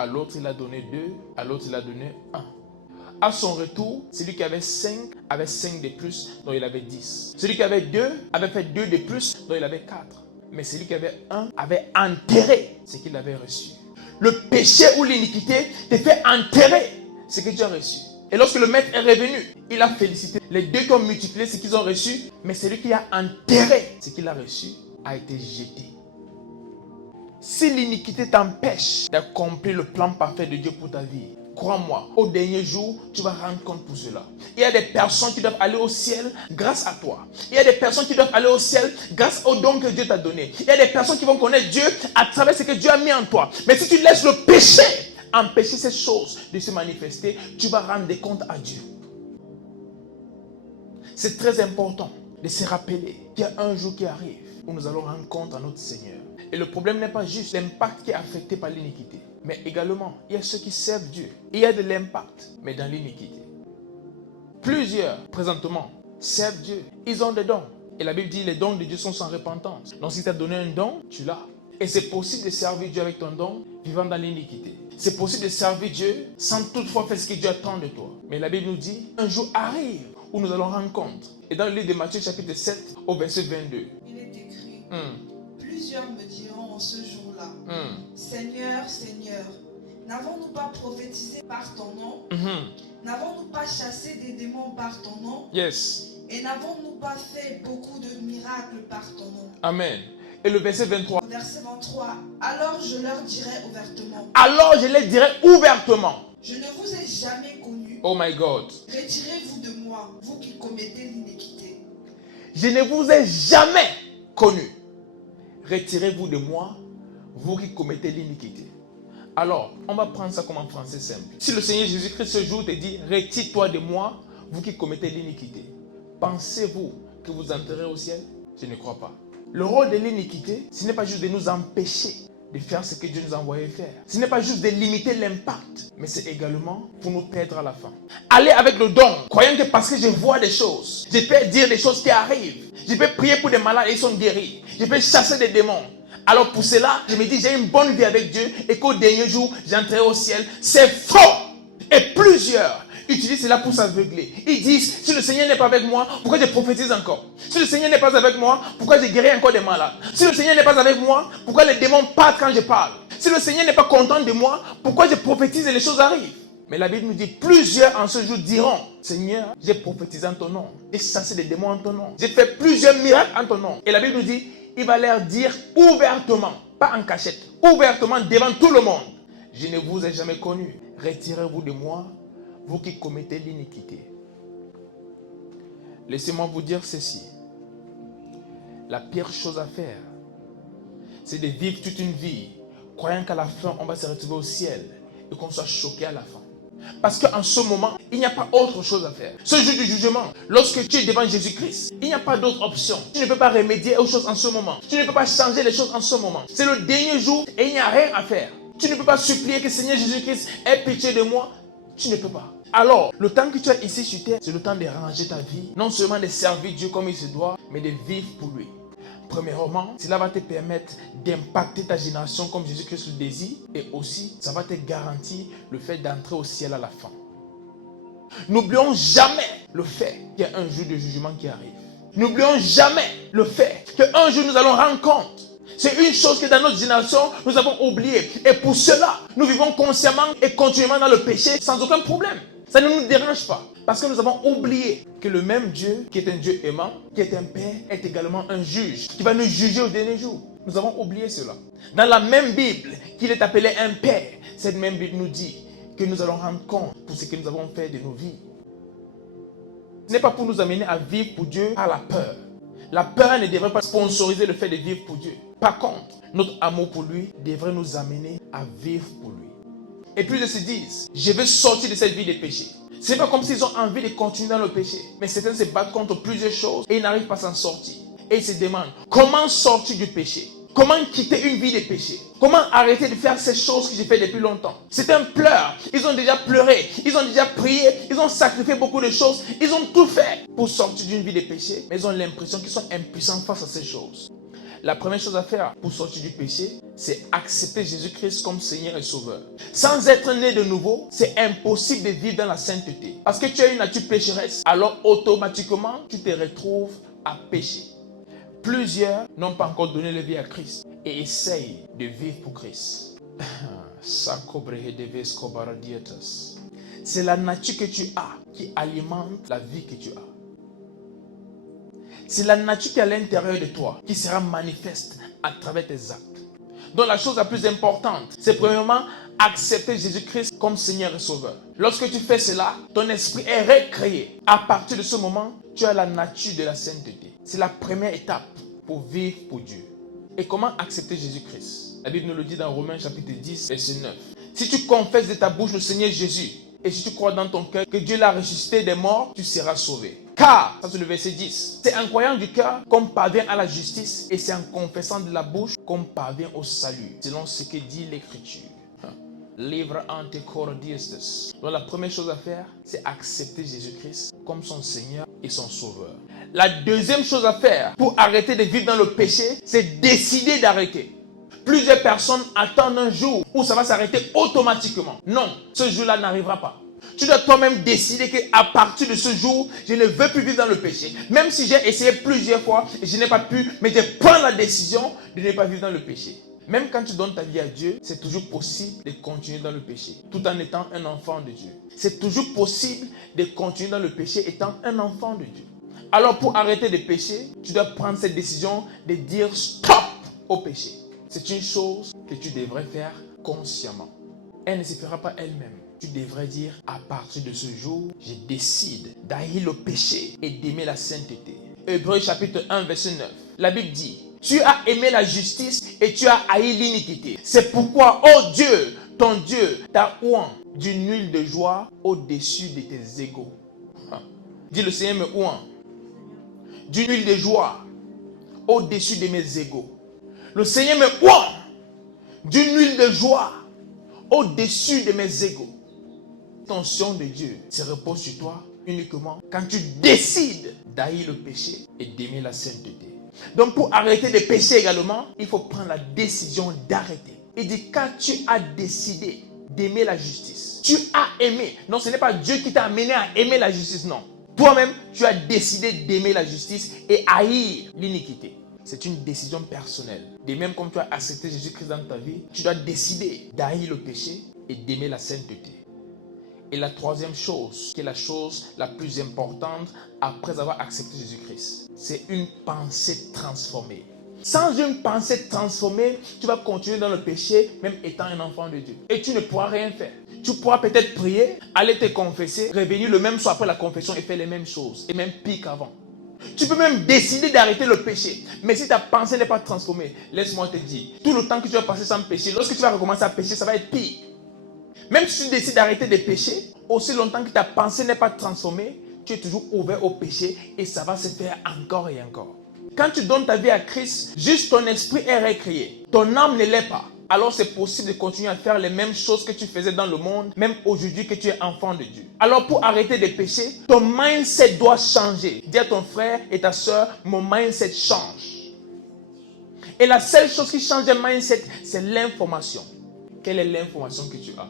À l'autre, il a donné 2. À l'autre, il a donné 1. À son retour, celui qui avait 5 avait 5 de plus, dont il avait 10. Celui qui avait 2 avait fait 2 de plus, dont il avait 4. Mais celui qui avait 1 avait enterré ce qu'il avait reçu. Le péché ou l'iniquité te fait enterrer ce que tu as reçu. Et lorsque le maître est revenu, il a félicité les 2 qui ont multiplié ce qu'ils ont reçu, mais celui qui a enterré ce qu'il a reçu a été jeté. Si l'iniquité t'empêche d'accomplir le plan parfait de Dieu pour ta vie, crois-moi, au dernier jour, tu vas rendre compte pour cela. Il y a des personnes qui doivent aller au ciel grâce à toi. Il y a des personnes qui doivent aller au ciel grâce au don que Dieu t'a donné. Il y a des personnes qui vont connaître Dieu à travers ce que Dieu a mis en toi. Mais si tu laisses le péché empêcher ces choses de se manifester, tu vas rendre des comptes à Dieu. C'est très important de se rappeler qu'il y a un jour qui arrive où nous allons rendre compte à notre Seigneur. Et le problème n'est pas juste l'impact qui est affecté par l'iniquité, mais également, il y a ceux qui servent Dieu. Il y a de l'impact, mais dans l'iniquité. Plusieurs, présentement, servent Dieu. Ils ont des dons. Et la Bible dit, les dons de Dieu sont sans repentance. Donc si tu as donné un don, tu l'as. Et c'est possible de servir Dieu avec ton don, vivant dans l'iniquité. C'est possible de servir Dieu sans toutefois faire ce que Dieu attend de toi. Mais la Bible nous dit, un jour arrive où nous allons rendre compte. Et dans le livre de Matthieu chapitre 7, au verset 22. Il est écrit, plusieurs me diront en ce jour-là, Seigneur, Seigneur, n'avons-nous pas prophétisé par ton nom? N'avons-nous pas chassé des démons par ton nom? Yes. Et n'avons-nous pas fait beaucoup de miracles par ton nom? Amen. Et le verset 23. Verset 23, alors je leur dirai ouvertement. Alors je les dirai ouvertement. Je ne vous ai jamais connu. Oh my God. Retirez-vous de moi, vous qui commettez l'iniquité. Je ne vous ai jamais connu. Retirez-vous de moi, vous qui commettez l'iniquité. Alors, on va prendre ça comme en français simple. Si le Seigneur Jésus-Christ ce jour te dit, retire-toi de moi, vous qui commettez l'iniquité. Pensez-vous que vous entrerez au ciel? Je ne crois pas. Le rôle de l'iniquité, ce n'est pas juste de nous empêcher de faire ce que Dieu nous a envoyé faire. Ce n'est pas juste de limiter l'impact, mais c'est également pour nous perdre à la fin. Aller avec le don, croyant que parce que je vois des choses, je peux dire des choses qui arrivent. Je peux prier pour des malades et ils sont guéris. Je peux chasser des démons. Alors pour cela, je me dis, j'ai une bonne vie avec Dieu et qu'au dernier jour, j'entrerai au ciel. C'est faux! Et plusieurs utilisent cela pour s'aveugler. Ils disent, si le Seigneur n'est pas avec moi, pourquoi je prophétise encore? Si le Seigneur n'est pas avec moi, pourquoi je guéris encore des malades? Si le Seigneur n'est pas avec moi, pourquoi les démons partent quand je parle? Si le Seigneur n'est pas content de moi, pourquoi je prophétise et les choses arrivent? Mais la Bible nous dit, plusieurs en ce jour diront, Seigneur, j'ai prophétisé en ton nom. J'ai chassé des démons en ton nom. J'ai fait plusieurs miracles en ton nom. Et la Bible nous dit, il va leur dire ouvertement, pas en cachette, ouvertement devant tout le monde. Je ne vous ai jamais connu. Retirez-vous de moi, vous qui commettez l'iniquité. Laissez-moi vous dire ceci. La pire chose à faire, c'est de vivre toute une vie, croyant qu'à la fin, on va se retrouver au ciel et qu'on soit choqué à la fin. Parce qu'en ce moment, il n'y a pas autre chose à faire. Ce jour du jugement, lorsque tu es devant Jésus-Christ, il n'y a pas d'autre option. Tu ne peux pas remédier aux choses en ce moment. Tu ne peux pas changer les choses en ce moment. C'est le dernier jour et il n'y a rien à faire. Tu ne peux pas supplier que Seigneur Jésus-Christ ait pitié de moi. Tu ne peux pas. Alors, le temps que tu as ici sur terre, c'est le temps de ranger ta vie. Non seulement de servir Dieu comme il se doit, mais de vivre pour lui. Premièrement, cela va te permettre d'impacter ta génération comme Jésus-Christ le désire. Et aussi, ça va te garantir le fait d'entrer au ciel à la fin. N'oublions jamais le fait qu'il y a un jour de jugement qui arrive. N'oublions jamais le fait qu'un jour nous allons rendre compte. C'est une chose que dans notre génération, nous avons oublié. Et pour cela, nous vivons consciemment et continuellement dans le péché sans aucun problème. Ça ne nous dérange pas. Parce que nous avons oublié que le même Dieu, qui est un Dieu aimant, qui est un Père, est également un juge, qui va nous juger au dernier jour. Nous avons oublié cela. Dans la même Bible, qu'il est appelé un Père, cette même Bible nous dit que nous allons rendre compte pour ce que nous avons fait de nos vies. Ce n'est pas pour nous amener à vivre pour Dieu par la peur. La peur ne devrait pas sponsoriser le fait de vivre pour Dieu. Par contre, notre amour pour lui devrait nous amener à vivre pour lui. Et puis ils se disent, je veux sortir de cette vie de péché. Ce n'est pas comme s'ils ont envie de continuer dans le péché. Mais certains se battent contre plusieurs choses et ils n'arrivent pas à s'en sortir. Et ils se demandent, comment sortir du péché? Comment quitter une vie de péché? Comment arrêter de faire ces choses que j'ai fait depuis longtemps? C'est un pleur. Ils ont déjà pleuré. Ils ont déjà prié. Ils ont sacrifié beaucoup de choses. Ils ont tout fait pour sortir d'une vie de péché. Mais ils ont l'impression qu'ils sont impuissants face à ces choses. La première chose à faire pour sortir du péché, c'est accepter Jésus-Christ comme Seigneur et Sauveur. Sans être né de nouveau, c'est impossible de vivre dans la sainteté. Parce que tu as une nature pécheresse, alors automatiquement, tu te retrouves à pécher. Plusieurs n'ont pas encore donné leur vie à Christ et essayent de vivre pour Christ. C'est la nature que tu as qui alimente la vie que tu as. C'est la nature qui est à l'intérieur de toi qui sera manifeste à travers tes actes. Donc la chose la plus importante, c'est premièrement accepter Jésus-Christ comme Seigneur et Sauveur. Lorsque tu fais cela, ton esprit est recréé. À partir de ce moment, tu as la nature de la sainteté. C'est la première étape pour vivre pour Dieu. Et comment accepter Jésus-Christ? La Bible nous le dit dans Romains chapitre 10, verset 9. Si tu confesses de ta bouche le Seigneur Jésus, et si tu crois dans ton cœur que Dieu l'a ressuscité des morts, tu seras sauvé. Car, ça c'est le verset 10, c'est en croyant du cœur qu'on parvient à la justice et c'est en confessant de la bouche qu'on parvient au salut, selon ce que dit l'Écriture. Livre ante cor diestes. Donc la première chose à faire, c'est accepter Jésus-Christ comme son Seigneur et son Sauveur. La deuxième chose à faire pour arrêter de vivre dans le péché, c'est décider d'arrêter. Plusieurs personnes attendent un jour où ça va s'arrêter automatiquement. Non, ce jour-là n'arrivera pas. Tu dois toi-même décider qu'à partir de ce jour, je ne veux plus vivre dans le péché. Même si j'ai essayé plusieurs fois et je n'ai pas pu, mais je prends la décision de ne pas vivre dans le péché. Même quand tu donnes ta vie à Dieu, c'est toujours possible de continuer dans le péché, tout en étant un enfant de Dieu. C'est toujours possible de continuer dans le péché étant un enfant de Dieu. Alors pour arrêter de pécher, tu dois prendre cette décision de dire stop au péché. C'est une chose que tu devrais faire consciemment. Elle ne se fera pas elle-même. Tu devrais dire, à partir de ce jour, je décide d'haïr le péché et d'aimer la sainteté. Hébreux chapitre 1, verset 9. La Bible dit, tu as aimé la justice et tu as haï l'iniquité. C'est pourquoi, oh Dieu, ton Dieu t'a oint d'une huile de joie au-dessus de tes égaux. Dis, le Seigneur me oint d'une huile de joie au-dessus de mes égaux. Le Seigneur me oint d'une huile de joie au-dessus de mes égaux. L'attention de Dieu se repose sur toi uniquement quand tu décides d'haïr le péché et d'aimer la sainteté. Donc pour arrêter de pécher également, il faut prendre la décision d'arrêter. Il dit quand tu as décidé d'aimer la justice, tu as aimé. Non, ce n'est pas Dieu qui t'a amené à aimer la justice, non. Toi-même, tu as décidé d'aimer la justice et haïr l'iniquité. C'est une décision personnelle. De même comme tu as accepté Jésus-Christ dans ta vie, tu dois décider d'haïr le péché et d'aimer la sainteté. Et la troisième chose, qui est la chose la plus importante après avoir accepté Jésus-Christ, c'est une pensée transformée. Sans une pensée transformée, tu vas continuer dans le péché, même étant un enfant de Dieu. Et tu ne pourras rien faire. Tu pourras peut-être prier, aller te confesser, revenir le même soir après la confession et faire les mêmes choses, et même pire qu'avant. Tu peux même décider d'arrêter le péché. Mais si ta pensée n'est pas transformée, laisse-moi te dire, tout le temps que tu vas passer sans péché, lorsque tu vas recommencer à pécher, ça va être pire. Même si tu décides d'arrêter de pécher, aussi longtemps que ta pensée n'est pas transformée, tu es toujours ouvert au péché et ça va se faire encore et encore. Quand tu donnes ta vie à Christ, juste ton esprit est récréé. Ton âme ne l'est pas. Alors c'est possible de continuer à faire les mêmes choses que tu faisais dans le monde, même aujourd'hui que tu es enfant de Dieu. Alors pour arrêter de pécher, ton mindset doit changer. Dis à ton frère et ta soeur, mon mindset change. Et la seule chose qui change le mindset, c'est l'information. Quelle est l'information que tu as?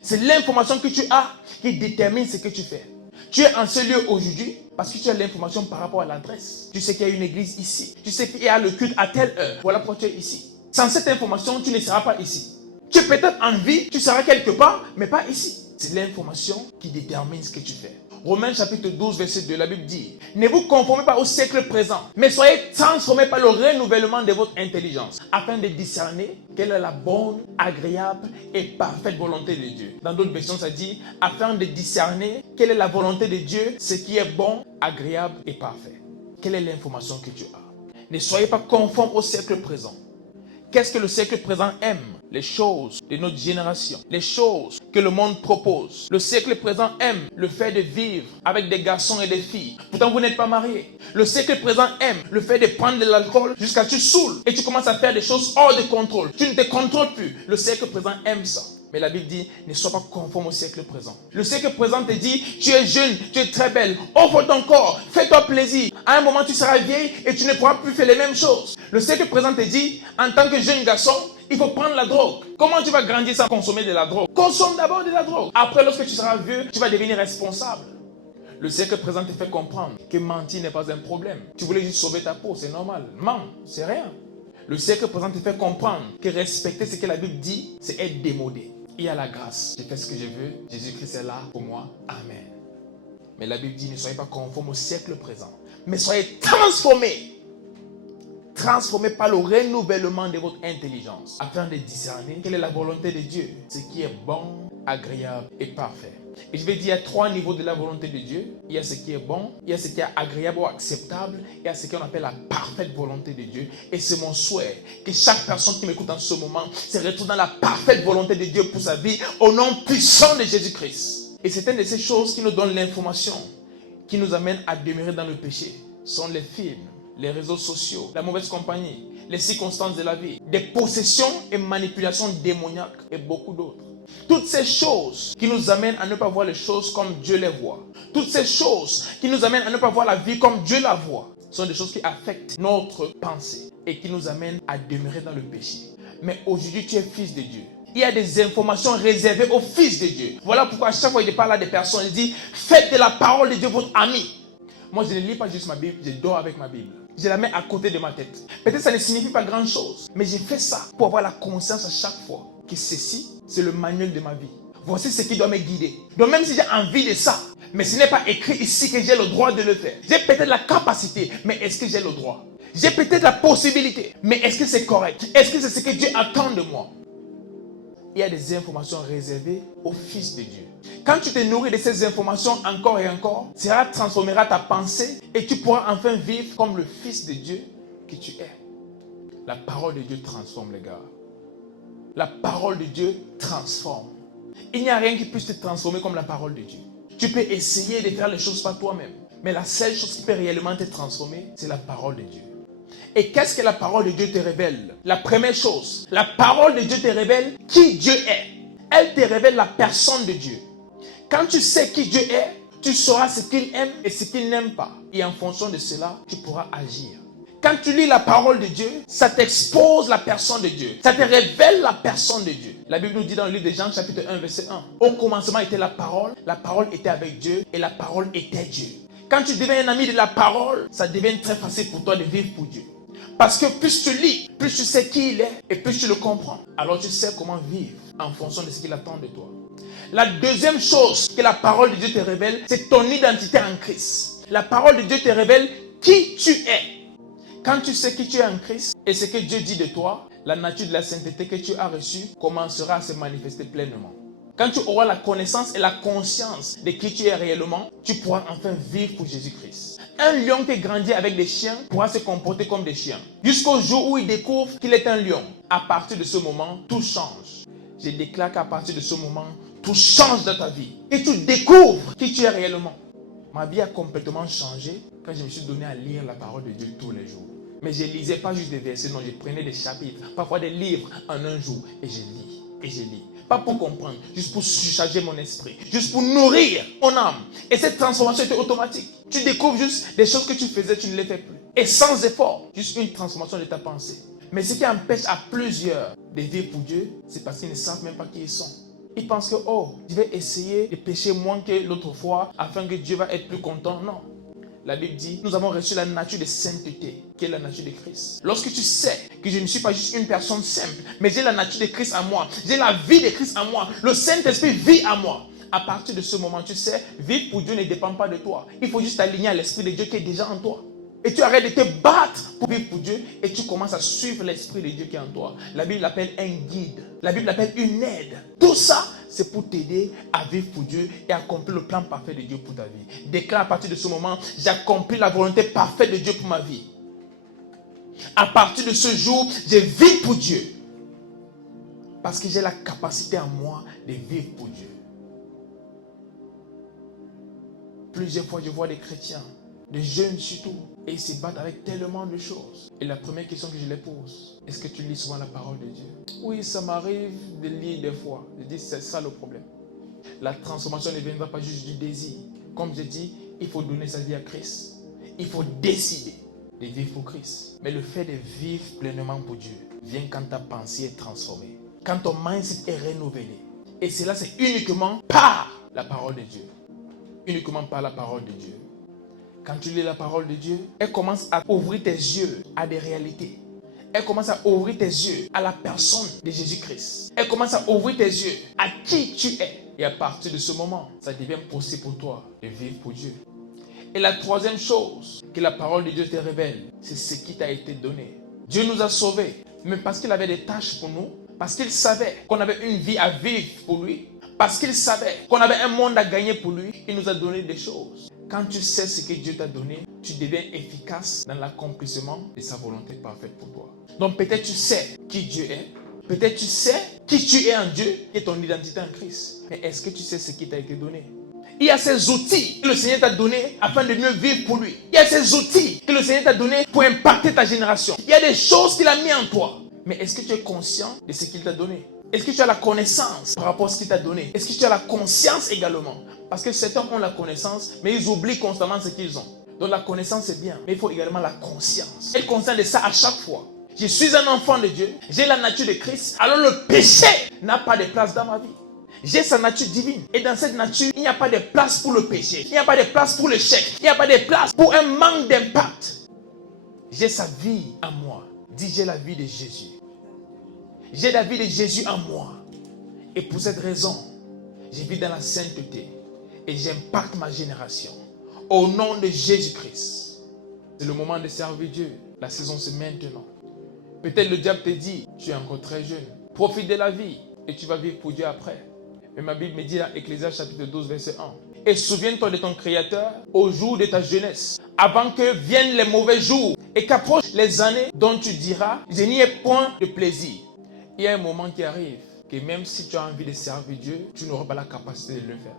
C'est l'information que tu as qui détermine ce que tu fais. Tu es en ce lieu aujourd'hui parce que tu as l'information par rapport à l'adresse. Tu sais qu'il y a une église ici. Tu sais qu'il y a le culte à telle heure. Voilà pourquoi tu es ici. Sans cette information, tu ne seras pas ici. Tu es peut-être en vie, tu seras quelque part, mais pas ici. C'est l'information qui détermine ce que tu fais. Romains chapitre 12, verset 2, la Bible dit, ne vous conformez pas au siècle présent, mais soyez transformés par le renouvellement de votre intelligence, afin de discerner quelle est la bonne, agréable et parfaite volonté de Dieu. Dans d'autres versions, ça dit, afin de discerner quelle est la volonté de Dieu, ce qui est bon, agréable et parfait. Quelle est l'information que tu as? Ne soyez pas conformes au siècle présent. Qu'est-ce que le siècle présent aime? Les choses de notre génération, les choses que le monde propose. Le siècle présent aime le fait de vivre avec des garçons et des filles. Pourtant, vous n'êtes pas mariés. Le siècle présent aime le fait de prendre de l'alcool jusqu'à ce que tu saoules et tu commences à faire des choses hors de contrôle. Tu ne te contrôles plus. Le siècle présent aime ça. Mais la Bible dit, ne sois pas conforme au siècle présent. Le siècle présent te dit, tu es jeune, tu es très belle, offre ton corps, fais-toi plaisir. À un moment, tu seras vieille et tu ne pourras plus faire les mêmes choses. Le siècle présent te dit, en tant que jeune garçon, il faut prendre la drogue. Comment tu vas grandir sans consommer de la drogue? Consomme d'abord de la drogue. Après, lorsque tu seras vieux, tu vas devenir responsable. Le siècle présent te fait comprendre que mentir n'est pas un problème. Tu voulais juste sauver ta peau, c'est normal. Mens, c'est rien. Le siècle présent te fait comprendre que respecter ce que la Bible dit, c'est être démodé. Il y a la grâce. Je fais ce que je veux. Jésus-Christ est là pour moi. Amen. Mais la Bible dit, ne soyez pas conformes au siècle présent, mais soyez transformés. Transformés par le renouvellement de votre intelligence, afin de discerner quelle est la volonté de Dieu, ce qui est bon, agréable et parfait. Et je vais dire, il y a 3 niveaux de la volonté de Dieu. Il y a ce qui est bon, il y a ce qui est agréable ou acceptable, il y a ce qu'on appelle la parfaite volonté de Dieu. Et c'est mon souhait que chaque personne qui m'écoute en ce moment se retrouve dans la parfaite volonté de Dieu pour sa vie, au nom puissant de Jésus-Christ. Et c'est une de ces choses qui nous donne l'information, qui nous amène à demeurer dans le péché. Ce sont les films, les réseaux sociaux, la mauvaise compagnie, les circonstances de la vie, des possessions et manipulations démoniaques et beaucoup d'autres. Toutes ces choses qui nous amènent à ne pas voir les choses comme Dieu les voit. Toutes ces choses qui nous amènent à ne pas voir la vie comme Dieu la voit. Sont des choses qui affectent notre pensée et qui nous amènent à demeurer dans le péché. Mais aujourd'hui, tu es fils de Dieu. Il y a des informations réservées aux fils de Dieu. Voilà pourquoi à chaque fois qu'il parle à des personnes, il dit, faites de la parole de Dieu votre ami. Moi, je ne lis pas juste ma Bible, je dors avec ma Bible. Je la mets à côté de ma tête. Peut-être que ça ne signifie pas grand chose, mais j'ai fait ça pour avoir la conscience à chaque fois que ceci, c'est le manuel de ma vie. Voici ce qui doit me guider. Donc même si j'ai envie de ça, mais ce n'est pas écrit ici que j'ai le droit de le faire. J'ai peut-être la capacité, mais est-ce que j'ai le droit? J'ai peut-être la possibilité, mais est-ce que c'est correct? Est-ce que c'est ce que Dieu attend de moi? Il y a des informations réservées aux fils de Dieu. Quand tu te nourris de ces informations encore et encore, cela transformera ta pensée et tu pourras enfin vivre comme le fils de Dieu que tu es. La parole de Dieu transforme, les gars. La parole de Dieu transforme. Il n'y a rien qui puisse te transformer comme la parole de Dieu. Tu peux essayer de faire les choses par toi-même, mais la seule chose qui peut réellement te transformer, c'est la parole de Dieu. Et qu'est-ce que la parole de Dieu te révèle? La première chose, la parole de Dieu te révèle qui Dieu est. Elle te révèle la personne de Dieu. Quand tu sais qui Dieu est, tu sauras ce qu'il aime et ce qu'il n'aime pas. Et en fonction de cela, tu pourras agir. Quand tu lis la parole de Dieu, ça t'expose la personne de Dieu. Ça te révèle la personne de Dieu. La Bible nous dit dans le livre de Jean, chapitre 1, verset 1. Au commencement était la parole était avec Dieu et la parole était Dieu. Quand tu deviens un ami de la parole, ça devient très facile pour toi de vivre pour Dieu. Parce que plus tu lis, plus tu sais qui il est et plus tu le comprends. Alors tu sais comment vivre en fonction de ce qu'il attend de toi. La deuxième chose que la parole de Dieu te révèle, c'est ton identité en Christ. La parole de Dieu te révèle qui tu es. Quand tu sais qui tu es en Christ et ce que Dieu dit de toi, la nature de la sainteté que tu as reçue commencera à se manifester pleinement. Quand tu auras la connaissance et la conscience de qui tu es réellement, tu pourras enfin vivre pour Jésus-Christ. Un lion qui grandit avec des chiens pourra se comporter comme des chiens. Jusqu'au jour où il découvre qu'il est un lion. À partir de ce moment, tout change. Je déclare qu'à partir de ce moment, tout change dans ta vie. Et tu découvres qui tu es réellement. Ma vie a complètement changé quand je me suis donné à lire la parole de Dieu tous les jours. Mais je ne lisais pas juste des versets, non, je prenais des chapitres, parfois des livres en un jour. Et je lis, et je lis. Pas pour comprendre, juste pour surcharger mon esprit, juste pour nourrir mon âme. Et cette transformation était automatique. Tu découvres juste des choses que tu faisais, tu ne les fais plus. Et sans effort, juste une transformation de ta pensée. Mais ce qui empêche à plusieurs de vivre pour Dieu, c'est parce qu'ils ne savent même pas qui ils sont. Ils pensent que, je vais essayer de pécher moins que l'autre fois afin que Dieu va être plus content. Non. La Bible dit, nous avons reçu la nature de sainteté, qui est la nature de Christ. Lorsque tu sais que je ne suis pas juste une personne simple, mais j'ai la nature de Christ en moi, j'ai la vie de Christ en moi, le Saint-Esprit vit en moi. À partir de ce moment, tu sais, vivre pour Dieu ne dépend pas de toi. Il faut juste t'aligner à l'Esprit de Dieu qui est déjà en toi. Et tu arrêtes de te battre pour vivre pour Dieu et tu commences à suivre l'Esprit de Dieu qui est en toi. La Bible l'appelle un guide. La Bible l'appelle une aide. Tout ça, c'est pour t'aider à vivre pour Dieu et accomplir le plan parfait de Dieu pour ta vie. Déclare à partir de ce moment, j'accomplis la volonté parfaite de Dieu pour ma vie. À partir de ce jour, je vis pour Dieu. Parce que j'ai la capacité en moi de vivre pour Dieu. Plusieurs fois, je vois des chrétiens, des jeunes surtout, et ils se battent avec tellement de choses. Et la première question que je les pose, est-ce que tu lis souvent la parole de Dieu? Oui, ça m'arrive de lire des fois. Je dis, c'est ça le problème. La transformation ne viendra pas juste du désir. Comme je dis, il faut donner sa vie à Christ. Il faut décider de vivre pour Christ. Mais le fait de vivre pleinement pour Dieu vient quand ta pensée est transformée. Quand ton mindset est renouvelé. Et cela, c'est uniquement par la parole de Dieu. Uniquement par la parole de Dieu. Quand tu lis la parole de Dieu, elle commence à ouvrir tes yeux à des réalités. Elle commence à ouvrir tes yeux à la personne de Jésus-Christ. Elle commence à ouvrir tes yeux à qui tu es. Et à partir de ce moment, ça devient possible pour toi de vivre pour Dieu. Et la troisième chose que la parole de Dieu te révèle, c'est ce qui t'a été donné. Dieu nous a sauvés, mais parce qu'il avait des tâches pour nous, parce qu'il savait qu'on avait une vie à vivre pour lui, parce qu'il savait qu'on avait un monde à gagner pour lui, il nous a donné des choses. Quand tu sais ce que Dieu t'a donné, tu deviens efficace dans l'accomplissement de sa volonté parfaite pour toi. Donc peut-être tu sais qui Dieu est, peut-être tu sais qui tu es en Dieu et ton identité en Christ. Mais est-ce que tu sais ce qui t'a été donné? Il y a ces outils que le Seigneur t'a donnés afin de mieux vivre pour lui. Il y a ces outils que le Seigneur t'a donnés pour impacter ta génération. Il y a des choses qu'il a mis en toi. Mais est-ce que tu es conscient de ce qu'il t'a donné? Est-ce que tu as la connaissance par rapport à ce qu'il t'a donné? Est-ce que tu as la conscience également? Parce que certains ont la connaissance, mais ils oublient constamment ce qu'ils ont. Donc la connaissance c'est bien, mais il faut également la conscience. Être conscient de ça à chaque fois. Je suis un enfant de Dieu, j'ai la nature de Christ, alors le péché n'a pas de place dans ma vie. J'ai sa nature divine. Et dans cette nature, il n'y a pas de place pour le péché. Il n'y a pas de place pour l'échec. Il n'y a pas de place pour un manque d'impact. J'ai sa vie en moi. Dis, j'ai la vie de Jésus. J'ai la vie de Jésus en moi. Et pour cette raison, je vis dans la sainteté. Et j'impacte ma génération. Au nom de Jésus-Christ. C'est le moment de servir Dieu. La saison, c'est maintenant. Peut-être le diable te dit, tu es encore très jeune. Profite de la vie et tu vas vivre pour Dieu après. Mais ma Bible me dit dans Ecclésiaste chapitre 12, verset 1. Et souviens-toi de ton Créateur au jour de ta jeunesse, avant que viennent les mauvais jours et qu'approchent les années dont tu diras, je n'y ai point de plaisir. Il y a un moment qui arrive que même si tu as envie de servir Dieu, tu n'auras pas la capacité de le faire.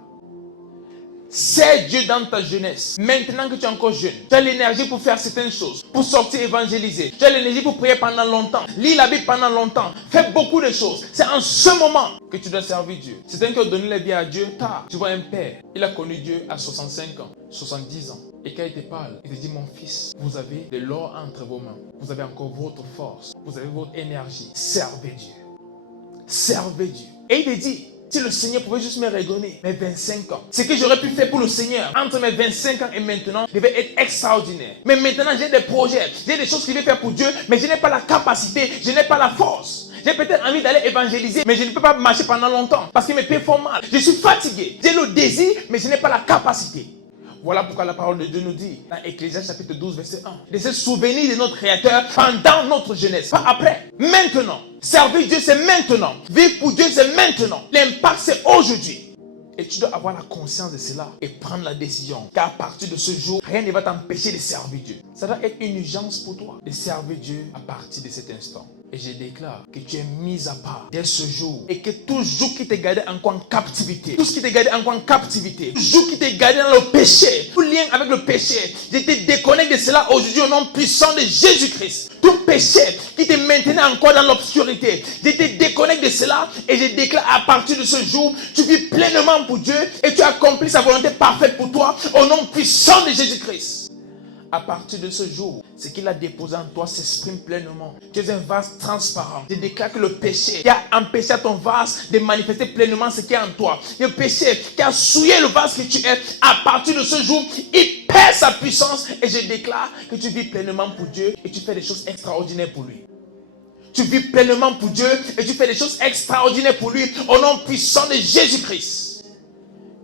C'est Dieu dans ta jeunesse. Maintenant que tu es encore jeune, tu as l'énergie pour faire certaines choses, pour sortir évangéliser. Tu as l'énergie pour prier pendant longtemps, lire la Bible pendant longtemps, faire beaucoup de choses. C'est en ce moment que tu dois servir Dieu. C'est un qui a donné la vie à Dieu tard. Tu vois un père, il a connu Dieu à 65 ans, 70 ans. Et quand il te parle, il te dit, mon fils, vous avez de l'or entre vos mains. Vous avez encore votre force, vous avez votre énergie. Servez Dieu. Servez Dieu. Et il te dit, si le Seigneur pouvait juste me redonner mes 25 ans, ce que j'aurais pu faire pour le Seigneur entre mes 25 ans et maintenant devait être extraordinaire. Mais maintenant, j'ai des projets, j'ai des choses que je vais faire pour Dieu, mais je n'ai pas la capacité, je n'ai pas la force. J'ai peut-être envie d'aller évangéliser, mais je ne peux pas marcher pendant longtemps parce que mes pieds font mal. Je suis fatigué, j'ai le désir, mais je n'ai pas la capacité. Voilà pourquoi la parole de Dieu nous dit, dans Ecclésiaste chapitre 12, verset 1, de se souvenir de notre Créateur pendant notre jeunesse, pas après, maintenant. Servir Dieu, c'est maintenant. Vivre pour Dieu, c'est maintenant. L'impact, c'est aujourd'hui. Et tu dois avoir la conscience de cela et prendre la décision qu'à partir de ce jour, rien ne va t'empêcher de servir Dieu. Ça doit être une urgence pour toi de servir Dieu à partir de cet instant. Et je déclare que tu es mis à part dès ce jour. Et que tout jour qui te gardait encore en captivité, tout ce qui te gardait encore en captivité, tout jour qui te gardait dans le péché, tout lien avec le péché, je te déconnecte de cela aujourd'hui au nom puissant de Jésus-Christ. Tout péché qui te maintenait encore dans l'obscurité, je te déconnecte de cela et je déclare à partir de ce jour, tu vis pleinement pour Dieu et tu accomplis sa volonté parfaite pour toi au nom puissant de Jésus-Christ. À partir de ce jour, ce qu'il a déposé en toi s'exprime pleinement. Tu es un vase transparent. Je déclare que le péché qui a empêché à ton vase de manifester pleinement ce qui est en toi, le péché qui a souillé le vase que tu es, à partir de ce jour, il perd sa puissance et je déclare que tu vis pleinement pour Dieu et tu fais des choses extraordinaires pour lui. Tu vis pleinement pour Dieu et tu fais des choses extraordinaires pour lui au nom puissant de Jésus-Christ.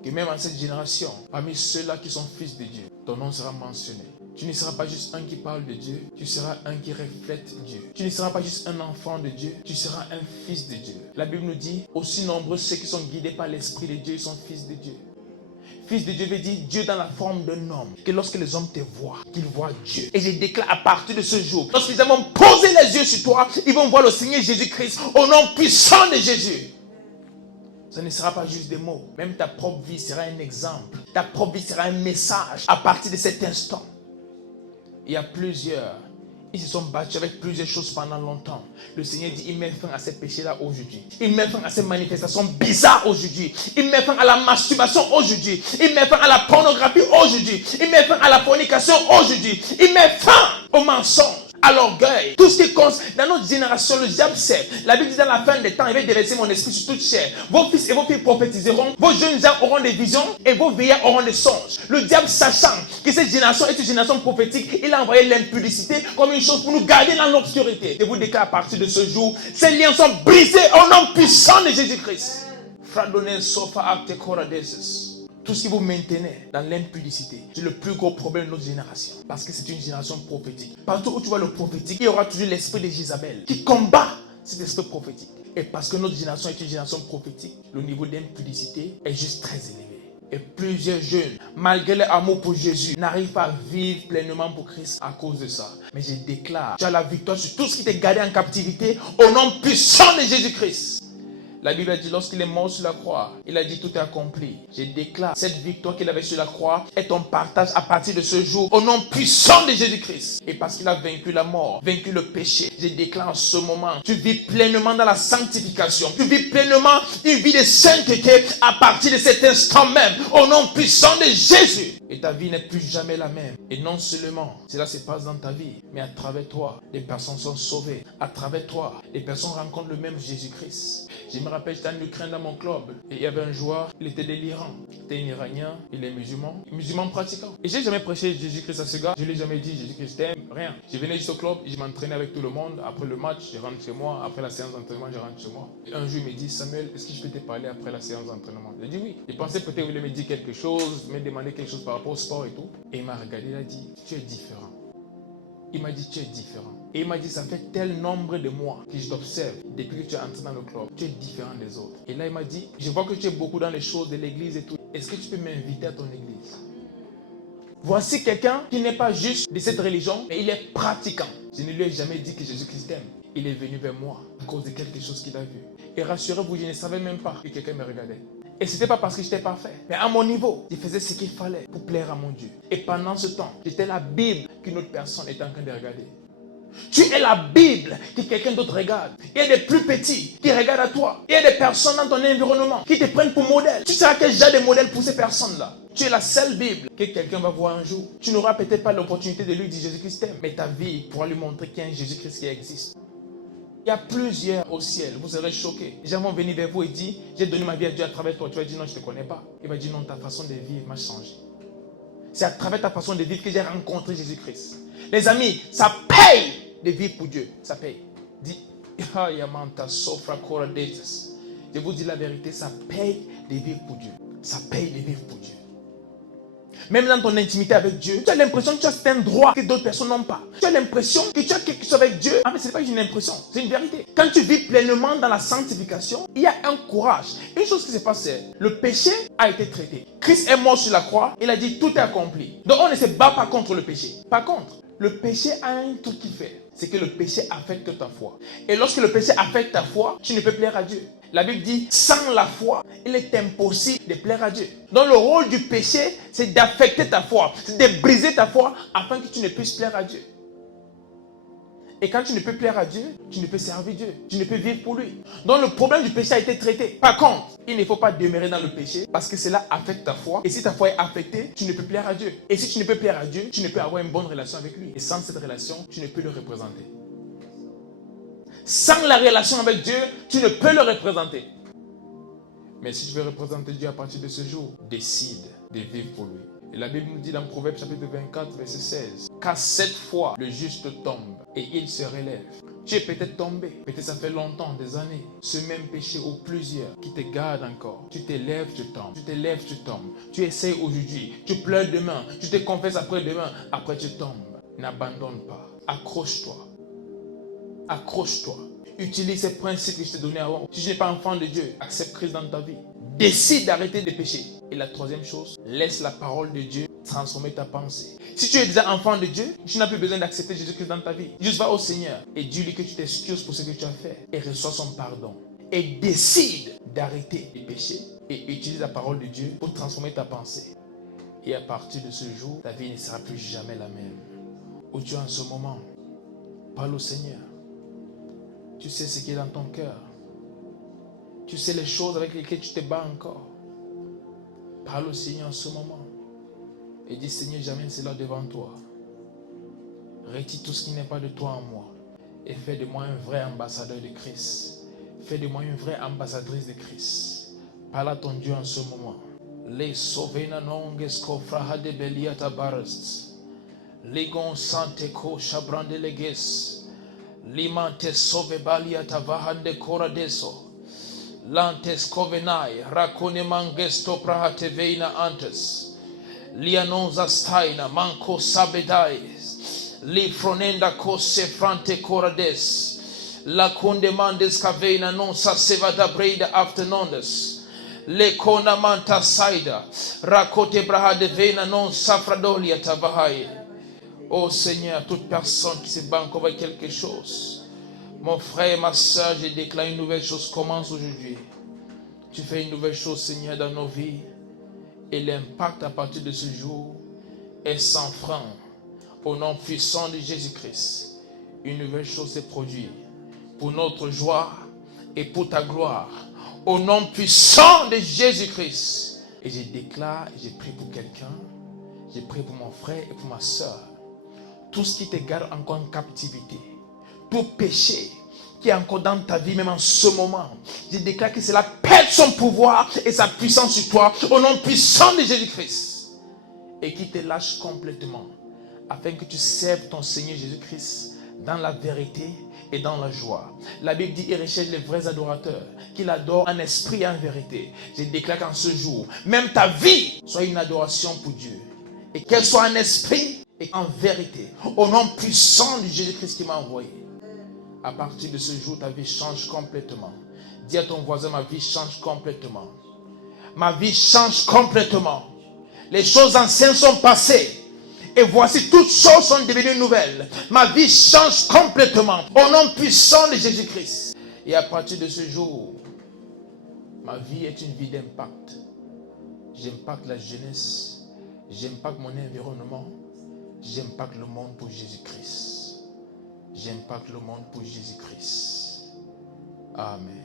Que même en cette génération, parmi ceux-là qui sont fils de Dieu, ton nom sera mentionné. Tu ne seras pas juste un qui parle de Dieu, tu seras un qui reflète Dieu. Tu ne seras pas juste un enfant de Dieu, tu seras un fils de Dieu. La Bible nous dit, aussi nombreux ceux qui sont guidés par l'Esprit de Dieu, ils sont fils de Dieu. Fils de Dieu veut dire Dieu dans la forme d'un homme. Que lorsque les hommes te voient, qu'ils voient Dieu. Et je déclare à partir de ce jour, lorsqu'ils vont poser les yeux sur toi, ils vont voir le Seigneur Jésus-Christ au nom puissant de Jésus. Ce ne sera pas juste des mots. Même ta propre vie sera un exemple. Ta propre vie sera un message à partir de cet instant. Il y a plusieurs. Ils se sont battus avec plusieurs choses pendant longtemps. Le Seigneur dit, il met fin à ces péchés-là aujourd'hui. Il met fin à ces manifestations bizarres aujourd'hui. Il met fin à la masturbation aujourd'hui. Il met fin à la pornographie aujourd'hui. Il met fin à la fornication aujourd'hui. Il met fin au mensonge, à l'orgueil. Tout ce qui compte dans notre génération, le diable sait. La Bible dit dans la fin des temps, il va déverser mon esprit sur toute chair. Vos fils et vos filles prophétiseront. Vos jeunes gens auront des visions et vos vieillards auront des songes. Le diable, sachant que cette génération est une génération prophétique, il a envoyé l'impudicité comme une chose pour nous garder dans l'obscurité. Je vous déclare à partir de ce jour, ces liens sont brisés au nom puissant de Jésus-Christ. Tout ce qui vous maintenait dans l'impudicité, c'est le plus gros problème de notre génération. Parce que c'est une génération prophétique. Partout où tu vois le prophétique, il y aura toujours l'esprit de Jézabel qui combat cet esprit prophétique. Et parce que notre génération est une génération prophétique, le niveau d'impudicité est juste très élevé. Et plusieurs jeunes, malgré leur amour pour Jésus, n'arrivent pas à vivre pleinement pour Christ à cause de ça. Mais je déclare, tu as la victoire sur tout ce qui t'est gardé en captivité au nom puissant de Jésus-Christ. La Bible a dit, lorsqu'il est mort sur la croix, il a dit tout est accompli. Je déclare, cette victoire qu'il avait sur la croix est ton partage à partir de ce jour au nom puissant de Jésus-Christ. Et parce qu'il a vaincu la mort, vaincu le péché, je déclare en ce moment, tu vis pleinement dans la sanctification. Tu vis pleinement une vie de sainteté à partir de cet instant même au nom puissant de Jésus. Et ta vie n'est plus jamais la même. Et non seulement cela se passe dans ta vie, mais à travers toi, les personnes sont sauvées. À travers toi, les personnes rencontrent le même Jésus-Christ. Je me rappelle, j'étais en Ukraine dans mon club. Et il y avait un joueur, il était de l'Iran. C'était un Iranien, il est musulman pratiquant. Et j'ai jamais prêché Jésus-Christ à ce gars. Je lui ai jamais dit Jésus-Christ t'aime, rien. Je venais juste au club, je m'entraînais avec tout le monde. Après le match, je rentre chez moi. Après la séance d'entraînement, je rentre chez moi. Et un jour, il me dit, Samuel, est-ce que je peux te parler après la séance d'entraînement? J'ai dit oui. Il pensait peut-être qu'il voulait me dire quelque chose, me demander quelque chose par rapport au sport et tout. Et il m'a regardé, il a dit, tu es différent. Il m'a dit, tu es différent. Et il m'a dit, ça fait tel nombre de mois que je t'observe depuis que tu es entré dans le club. Tu es différent des autres. Et là, il m'a dit, je vois que tu es beaucoup dans les choses de l'église et tout. Est-ce que tu peux m'inviter à ton église? Voici quelqu'un qui n'est pas juste de cette religion, mais il est pratiquant. Je ne lui ai jamais dit que Jésus-Christ t'aime. Il est venu vers moi à cause de quelque chose qu'il a vu. Et rassurez-vous, je ne savais même pas que quelqu'un me regardait. Et ce n'était pas parce que j'étais parfait. Mais à mon niveau, je faisais ce qu'il fallait pour plaire à mon Dieu. Et pendant ce temps, j'étais la Bible qu'une autre personne était en train de regarder. Tu es la Bible que quelqu'un d'autre regarde. Il y a des plus petits qui regardent à toi. Il y a des personnes dans ton environnement qui te prennent pour modèle. Tu seras quel genre de modèle pour ces personnes-là? Tu es la seule Bible que quelqu'un va voir un jour. Tu n'auras peut-être pas l'opportunité de lui dire Jésus-Christ t'aime, mais ta vie pourra lui montrer qu'il y a un Jésus-Christ qui existe. Il y a plusieurs au ciel, vous serez choqués. Les gens vont venir vers vous et dire, j'ai donné ma vie à Dieu à travers toi. Tu vas dire, non, je ne te connais pas. Il va dire, non, ta façon de vivre m'a changé. C'est à travers ta façon de vivre que j'ai rencontré Jésus-Christ. Les amis, ça paye de vivre pour Dieu. Ça paye. Dis, je vous dis la vérité, ça paye de vivre pour Dieu. Ça paye de vivre pour Dieu. Même dans ton intimité avec Dieu, tu as l'impression que tu as certains droits que d'autres personnes n'ont pas. Tu as l'impression que tu as quelque chose avec Dieu. Ah, mais ce n'est pas une impression, c'est une vérité. Quand tu vis pleinement dans la sanctification, il y a un courage. Une chose qui se passe, c'est le péché a été traité. Christ est mort sur la croix, il a dit tout est accompli. Donc on ne se bat pas contre le péché. Par contre, le péché a un truc qu'il fait, c'est que le péché affecte ta foi. Et lorsque le péché affecte ta foi, tu ne peux plaire à Dieu. La Bible dit, sans la foi, il est impossible de plaire à Dieu. Donc le rôle du péché, c'est d'affecter ta foi, c'est de briser ta foi afin que tu ne puisses plaire à Dieu. Et quand tu ne peux plaire à Dieu, tu ne peux servir Dieu, tu ne peux vivre pour lui. Donc le problème du péché a été traité. Par contre, il ne faut pas demeurer dans le péché parce que cela affecte ta foi. Et si ta foi est affectée, tu ne peux plaire à Dieu. Et si tu ne peux plaire à Dieu, tu ne peux avoir une bonne relation avec lui. Et sans cette relation, tu ne peux le représenter. Sans la relation avec Dieu, tu ne peux le représenter. Mais si tu veux représenter Dieu à partir de ce jour, décide de vivre pour lui. Et la Bible nous dit dans Proverbe chapitre 24, verset 16, car 7 fois le juste tombe et il se relève. Tu es peut-être tombé, peut-être ça fait longtemps, des années, ce même péché ou plusieurs qui te gardent encore. Tu te lèves, tu tombes, tu te lèves, tu tombes. Tu essaies aujourd'hui, tu pleures demain, tu te confesses après-demain, après tu tombes. N'abandonne pas, accroche-toi. Accroche-toi. Utilise ces principes que je t'ai donnés avant. Si tu n'es pas enfant de Dieu, accepte Christ dans ta vie. Décide d'arrêter de pécher. Et la troisième chose, laisse la parole de Dieu transformer ta pensée. Si tu es déjà enfant de Dieu, tu n'as plus besoin d'accepter Jésus-Christ dans ta vie. Juste va au Seigneur et dis-lui que tu t'excuses pour ce que tu as fait et reçois son pardon. Et décide d'arrêter de pécher et utilise la parole de Dieu pour transformer ta pensée. Et à partir de ce jour, ta vie ne sera plus jamais la même. Où tu es en ce moment, parle au Seigneur. Tu sais ce qui est dans ton cœur. Tu sais les choses avec lesquelles tu te bats encore. Parle au Seigneur en ce moment. Et dis, Seigneur, j'amène cela devant toi. Retire tout ce qui n'est pas de toi en moi. Et fais de moi un vrai ambassadeur de Christ. Fais de moi une vraie ambassadrice de Christ. Parle à ton Dieu en ce moment. Les sovena nonges kofraha de beliata barst. Ligon sante ko shabrande leges. Limante sove baliata vahande koradeso. Lantes covenai, racone mangesto prahate veina antes. Lianonza staina, manco sabedais. Li fronenda cose frante corades. La conde mandes caveina non sa sevada breida afternoondes. Le cona manta saida. Racote brahade veina non safradolia tavahai. Oh Seigneur, toute personne qui se bat encore avec quelque chose. Mon frère et ma soeur, je déclare une nouvelle chose commence aujourd'hui. Tu fais une nouvelle chose, Seigneur, dans nos vies. Et l'impact à partir de ce jour est sans frein. Au nom puissant de Jésus-Christ, une nouvelle chose s'est produite. Pour notre joie et pour ta gloire. Au nom puissant de Jésus-Christ. Et je déclare, et je prie pour quelqu'un. Je prie pour mon frère et pour ma soeur. Tout ce qui te garde encore en captivité. Tout péché qui est encore dans ta vie, même en ce moment, je déclare que cela perd son pouvoir et sa puissance sur toi, au nom puissant de Jésus-Christ, et qui te lâche complètement, afin que tu serves ton Seigneur Jésus-Christ dans la vérité et dans la joie. La Bible dit, il recherche les vrais adorateurs, qu'il adore en esprit et en vérité. Je déclare qu'en ce jour, même ta vie soit une adoration pour Dieu, et qu'elle soit en esprit et en vérité, au nom puissant de Jésus-Christ qui m'a envoyé. À partir de ce jour, ta vie change complètement. Dis à ton voisin, ma vie change complètement. Ma vie change complètement. Les choses anciennes sont passées. Et voici, toutes choses sont devenues nouvelles. Ma vie change complètement. Au nom puissant de Jésus-Christ. Et à partir de ce jour, Ma vie est une vie d'impact. J'impacte la jeunesse. J'impacte mon environnement. J'impacte le monde pour Jésus-Christ. J'impacte le monde pour Jésus-Christ. Amen.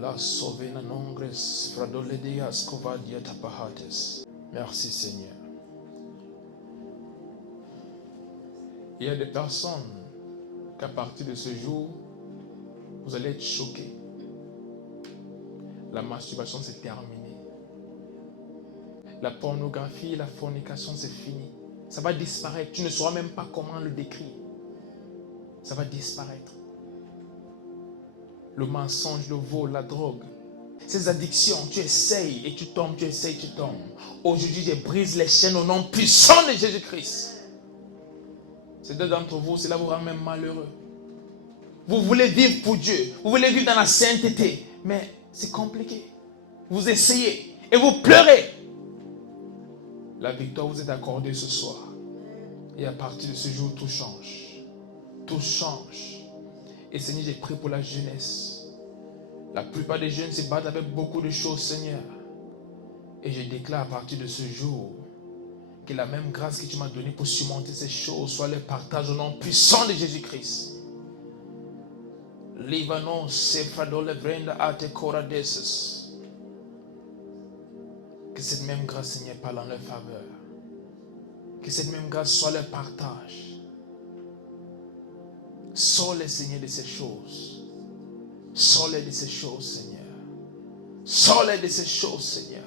La sovena nongres fradoledeas covadia tapahates. Merci Seigneur. Il y a des personnes qu'à partir de ce jour, vous allez être choqués. La masturbation c'est terminé. La pornographie, la fornication c'est fini. Ça va disparaître. Tu ne sauras même pas comment le décrire. Ça va disparaître. Le mensonge, le vol, la drogue. Ces addictions, tu essayes et tu tombes, tu essayes, tu tombes. Aujourd'hui, je brise les chaînes au nom puissant de Jésus-Christ. Certains d'entre vous, cela vous rend même malheureux. Vous voulez vivre pour Dieu. Vous voulez vivre dans la sainteté. Mais c'est compliqué. Vous essayez et vous pleurez. La victoire vous est accordée ce soir. Et à partir de ce jour, tout change. Tout change. Et Seigneur, j'ai prié pour la jeunesse. La plupart des jeunes se battent avec beaucoup de choses, Seigneur. Et je déclare à partir de ce jour que la même grâce que tu m'as donnée pour surmonter ces choses soit le partage au nom puissant de Jésus-Christ. Libanon, Sefradole, Vrenda, Ate, Koradeses. Que cette même grâce, Seigneur, parle en leur faveur. Que cette même grâce soit leur partage. Sors-les, Seigneur, de ces choses. Sors-les de ces choses, Seigneur. Sors-les de ces choses, Seigneur.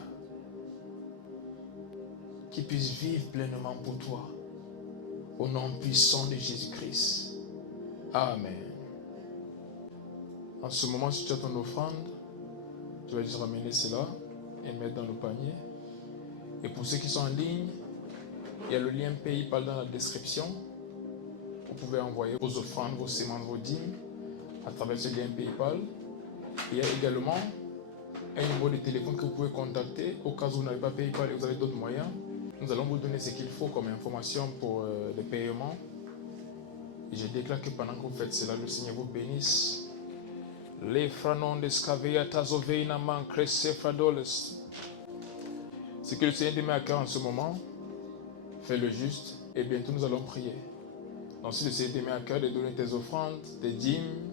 Qu'ils puissent vivre pleinement pour toi. Au nom puissant de Jésus-Christ. Amen. En ce moment, si tu as ton offrande, tu vas juste ramener cela et mettre dans le panier. Et pour ceux qui sont en ligne, il y a le lien PayPal dans la description. Vous pouvez envoyer vos offrandes, vos semences, vos dîmes à travers ce lien PayPal. Il y a également un numéro de téléphone que vous pouvez contacter au cas où vous n'avez pas PayPal et vous avez d'autres moyens. Nous allons vous donner ce qu'il faut comme information pour le paiement. Et je déclare que pendant que vous faites cela, le Seigneur vous bénisse. Les franon de scavea tazoveina man cresse fradoles. Ce que le Seigneur te met à cœur en ce moment, fais le juste et bientôt nous allons prier. Donc si le Seigneur te met à cœur de donner tes offrandes, tes dîmes,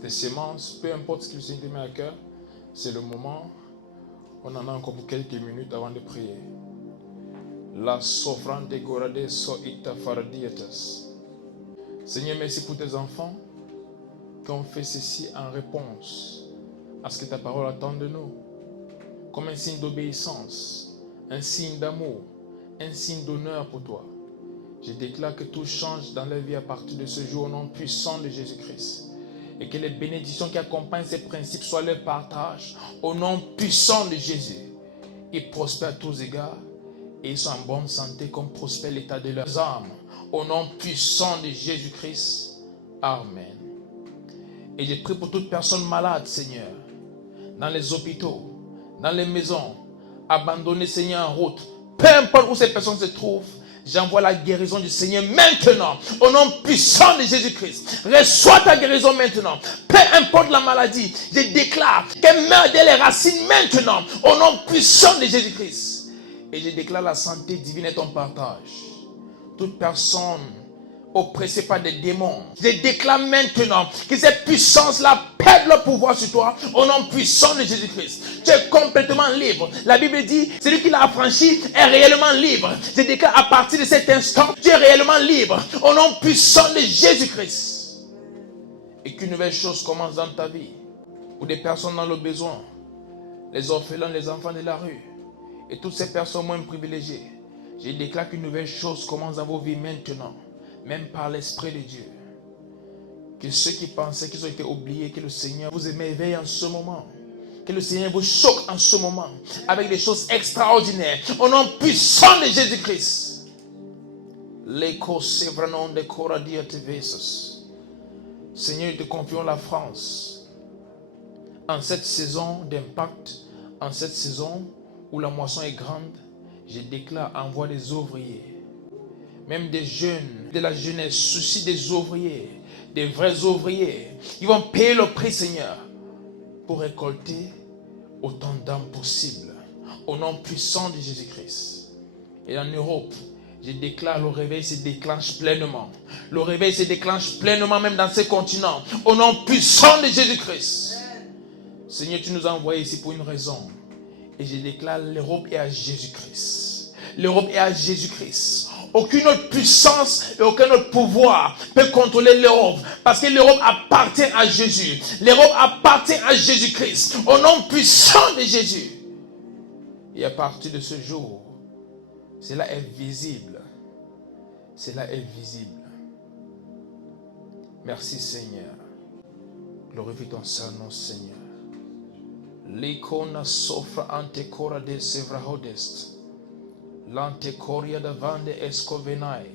tes semences, peu importe ce que le Seigneur te met à cœur, c'est le moment. On en a encore pour quelques minutes avant de prier. La sofrande de gorade so ita faradietas. Seigneur, merci pour tes enfants qui ont fait ceci en réponse à ce que ta parole attend de nous. Comme un signe d'obéissance, un signe d'amour, un signe d'honneur pour toi. Je déclare que tout change dans leur vie à partir de ce jour au nom puissant de Jésus-Christ. Et que les bénédictions qui accompagnent ces principes soient leur partage au nom puissant de Jésus. Ils prospèrent à tous égards et ils sont en bonne santé comme prospère l'état de leurs âmes. Au nom puissant de Jésus-Christ. Amen. Et je prie pour toute personne malade, Seigneur, dans les hôpitaux, dans les maisons, abandonnées, Seigneur, en route. Peu importe où ces personnes se trouvent, j'envoie la guérison du Seigneur maintenant, au nom puissant de Jésus-Christ. Reçois ta guérison maintenant. Peu importe la maladie, je déclare qu'elle meurt dès les racines maintenant, au nom puissant de Jésus-Christ. Et je déclare la santé divine est ton partage. Toute personne oppressée par des démons, je déclare maintenant que cette puissance-là perd leur pouvoir sur toi au nom puissant de Jésus-Christ. Tu es complètement libre. La Bible dit, celui qui l'a affranchi est réellement libre. Je déclare à partir de cet instant, tu es réellement libre au nom puissant de Jésus-Christ. Et qu'une nouvelle chose commence dans ta vie. Pour des personnes dans le besoin, les orphelins, les enfants de la rue et toutes ces personnes moins privilégiées. Je déclare qu'une nouvelle chose commence dans vos vies maintenant. Même par l'Esprit de Dieu. Que ceux qui pensaient qu'ils ont été oubliés, que le Seigneur vous éveille en ce moment. Que le Seigneur vous choque en ce moment. Avec des choses extraordinaires. Au nom puissant de Jésus-Christ. Seigneur, nous te confions la France. En cette saison d'impact, en cette saison où la moisson est grande, je déclare envoie des ouvriers. Même des jeunes, de la jeunesse, souci des ouvriers. des vrais ouvriers. Ils vont payer le prix, Seigneur, pour récolter autant d'âmes possibles. Au nom puissant de Jésus-Christ. Et en Europe, je déclare le réveil se déclenche pleinement. Le réveil se déclenche pleinement même dans ces continents. Au nom puissant de Jésus-Christ. Seigneur, tu nous as envoyés ici pour une raison. Et je déclare l'Europe est à Jésus-Christ. L'Europe est à Jésus-Christ. Aucune autre puissance et aucun autre pouvoir peut contrôler l'Europe. Parce que l'Europe appartient à Jésus. L'Europe appartient à Jésus-Christ. Au nom puissant de Jésus. Et à partir de ce jour, cela est visible. Cela est visible. Merci Seigneur. Glorifie ton saint nom Seigneur. L'icône soffre ante cora de sevrahodest. L'ante coria davande escovenai.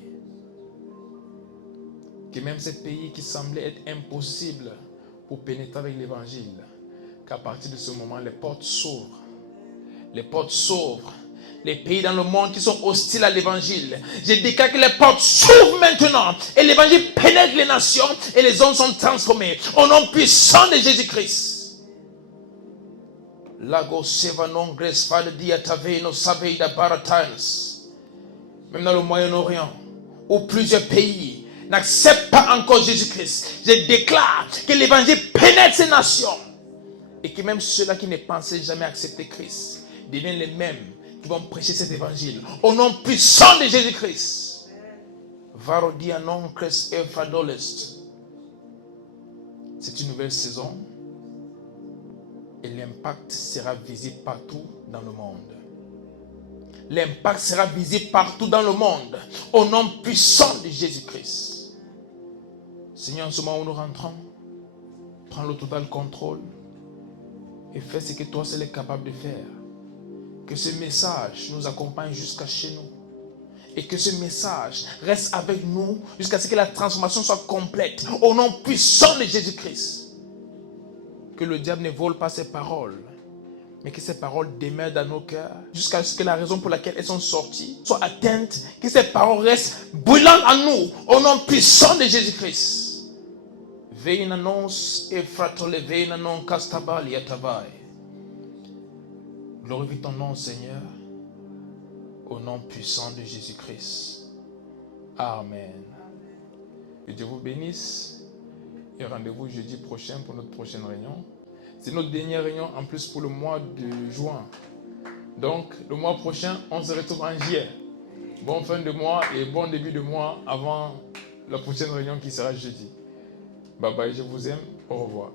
Que même ces pays qui semblaient être impossibles pour pénétrer avec l'évangile, qu'à partir de ce moment, les portes s'ouvrent. Les portes s'ouvrent. Les pays dans le monde qui sont hostiles à l'évangile, je déclare que les portes s'ouvrent maintenant et l'évangile pénètre les nations et les hommes sont transformés au nom puissant de Jésus-Christ. Lago Sevanon Gresfad Diataveno Saveida Baratans. Même dans le Moyen-Orient, où plusieurs pays n'acceptent pas encore Jésus-Christ, je déclare que l'évangile pénètre ces nations et que même ceux-là qui ne pensaient jamais accepter Christ deviennent les mêmes qui vont prêcher cet évangile au nom puissant de Jésus-Christ. Varodia non cres efradolest. C'est une nouvelle saison et l'impact sera visible partout dans le monde. L'impact sera visible partout dans le monde au nom puissant de Jésus-Christ. Seigneur, en ce moment où nous rentrons, prends le total contrôle et fais ce que toi seul es capable de faire. Que ce message nous accompagne jusqu'à chez nous. Et que ce message reste avec nous jusqu'à ce que la transformation soit complète. Au nom puissant de Jésus-Christ. Que le diable ne vole pas ces paroles. Mais que ces paroles demeurent dans nos cœurs. Jusqu'à ce que la raison pour laquelle elles sont sorties soit atteinte. Que ces paroles restent brûlantes en nous. Au nom puissant de Jésus-Christ. Veina nos et fratole veina non castabali atavai. Glorifie ton nom, Seigneur, au nom puissant de Jésus-Christ. Amen. Que Dieu vous bénisse et rendez-vous jeudi prochain pour notre prochaine réunion. C'est notre dernière réunion en plus pour le mois de juin. Donc, le mois prochain, on se retrouve en juillet. Bonne fin de mois et bon début de mois avant la prochaine réunion qui sera jeudi. Bye bye, je vous aime. Au revoir.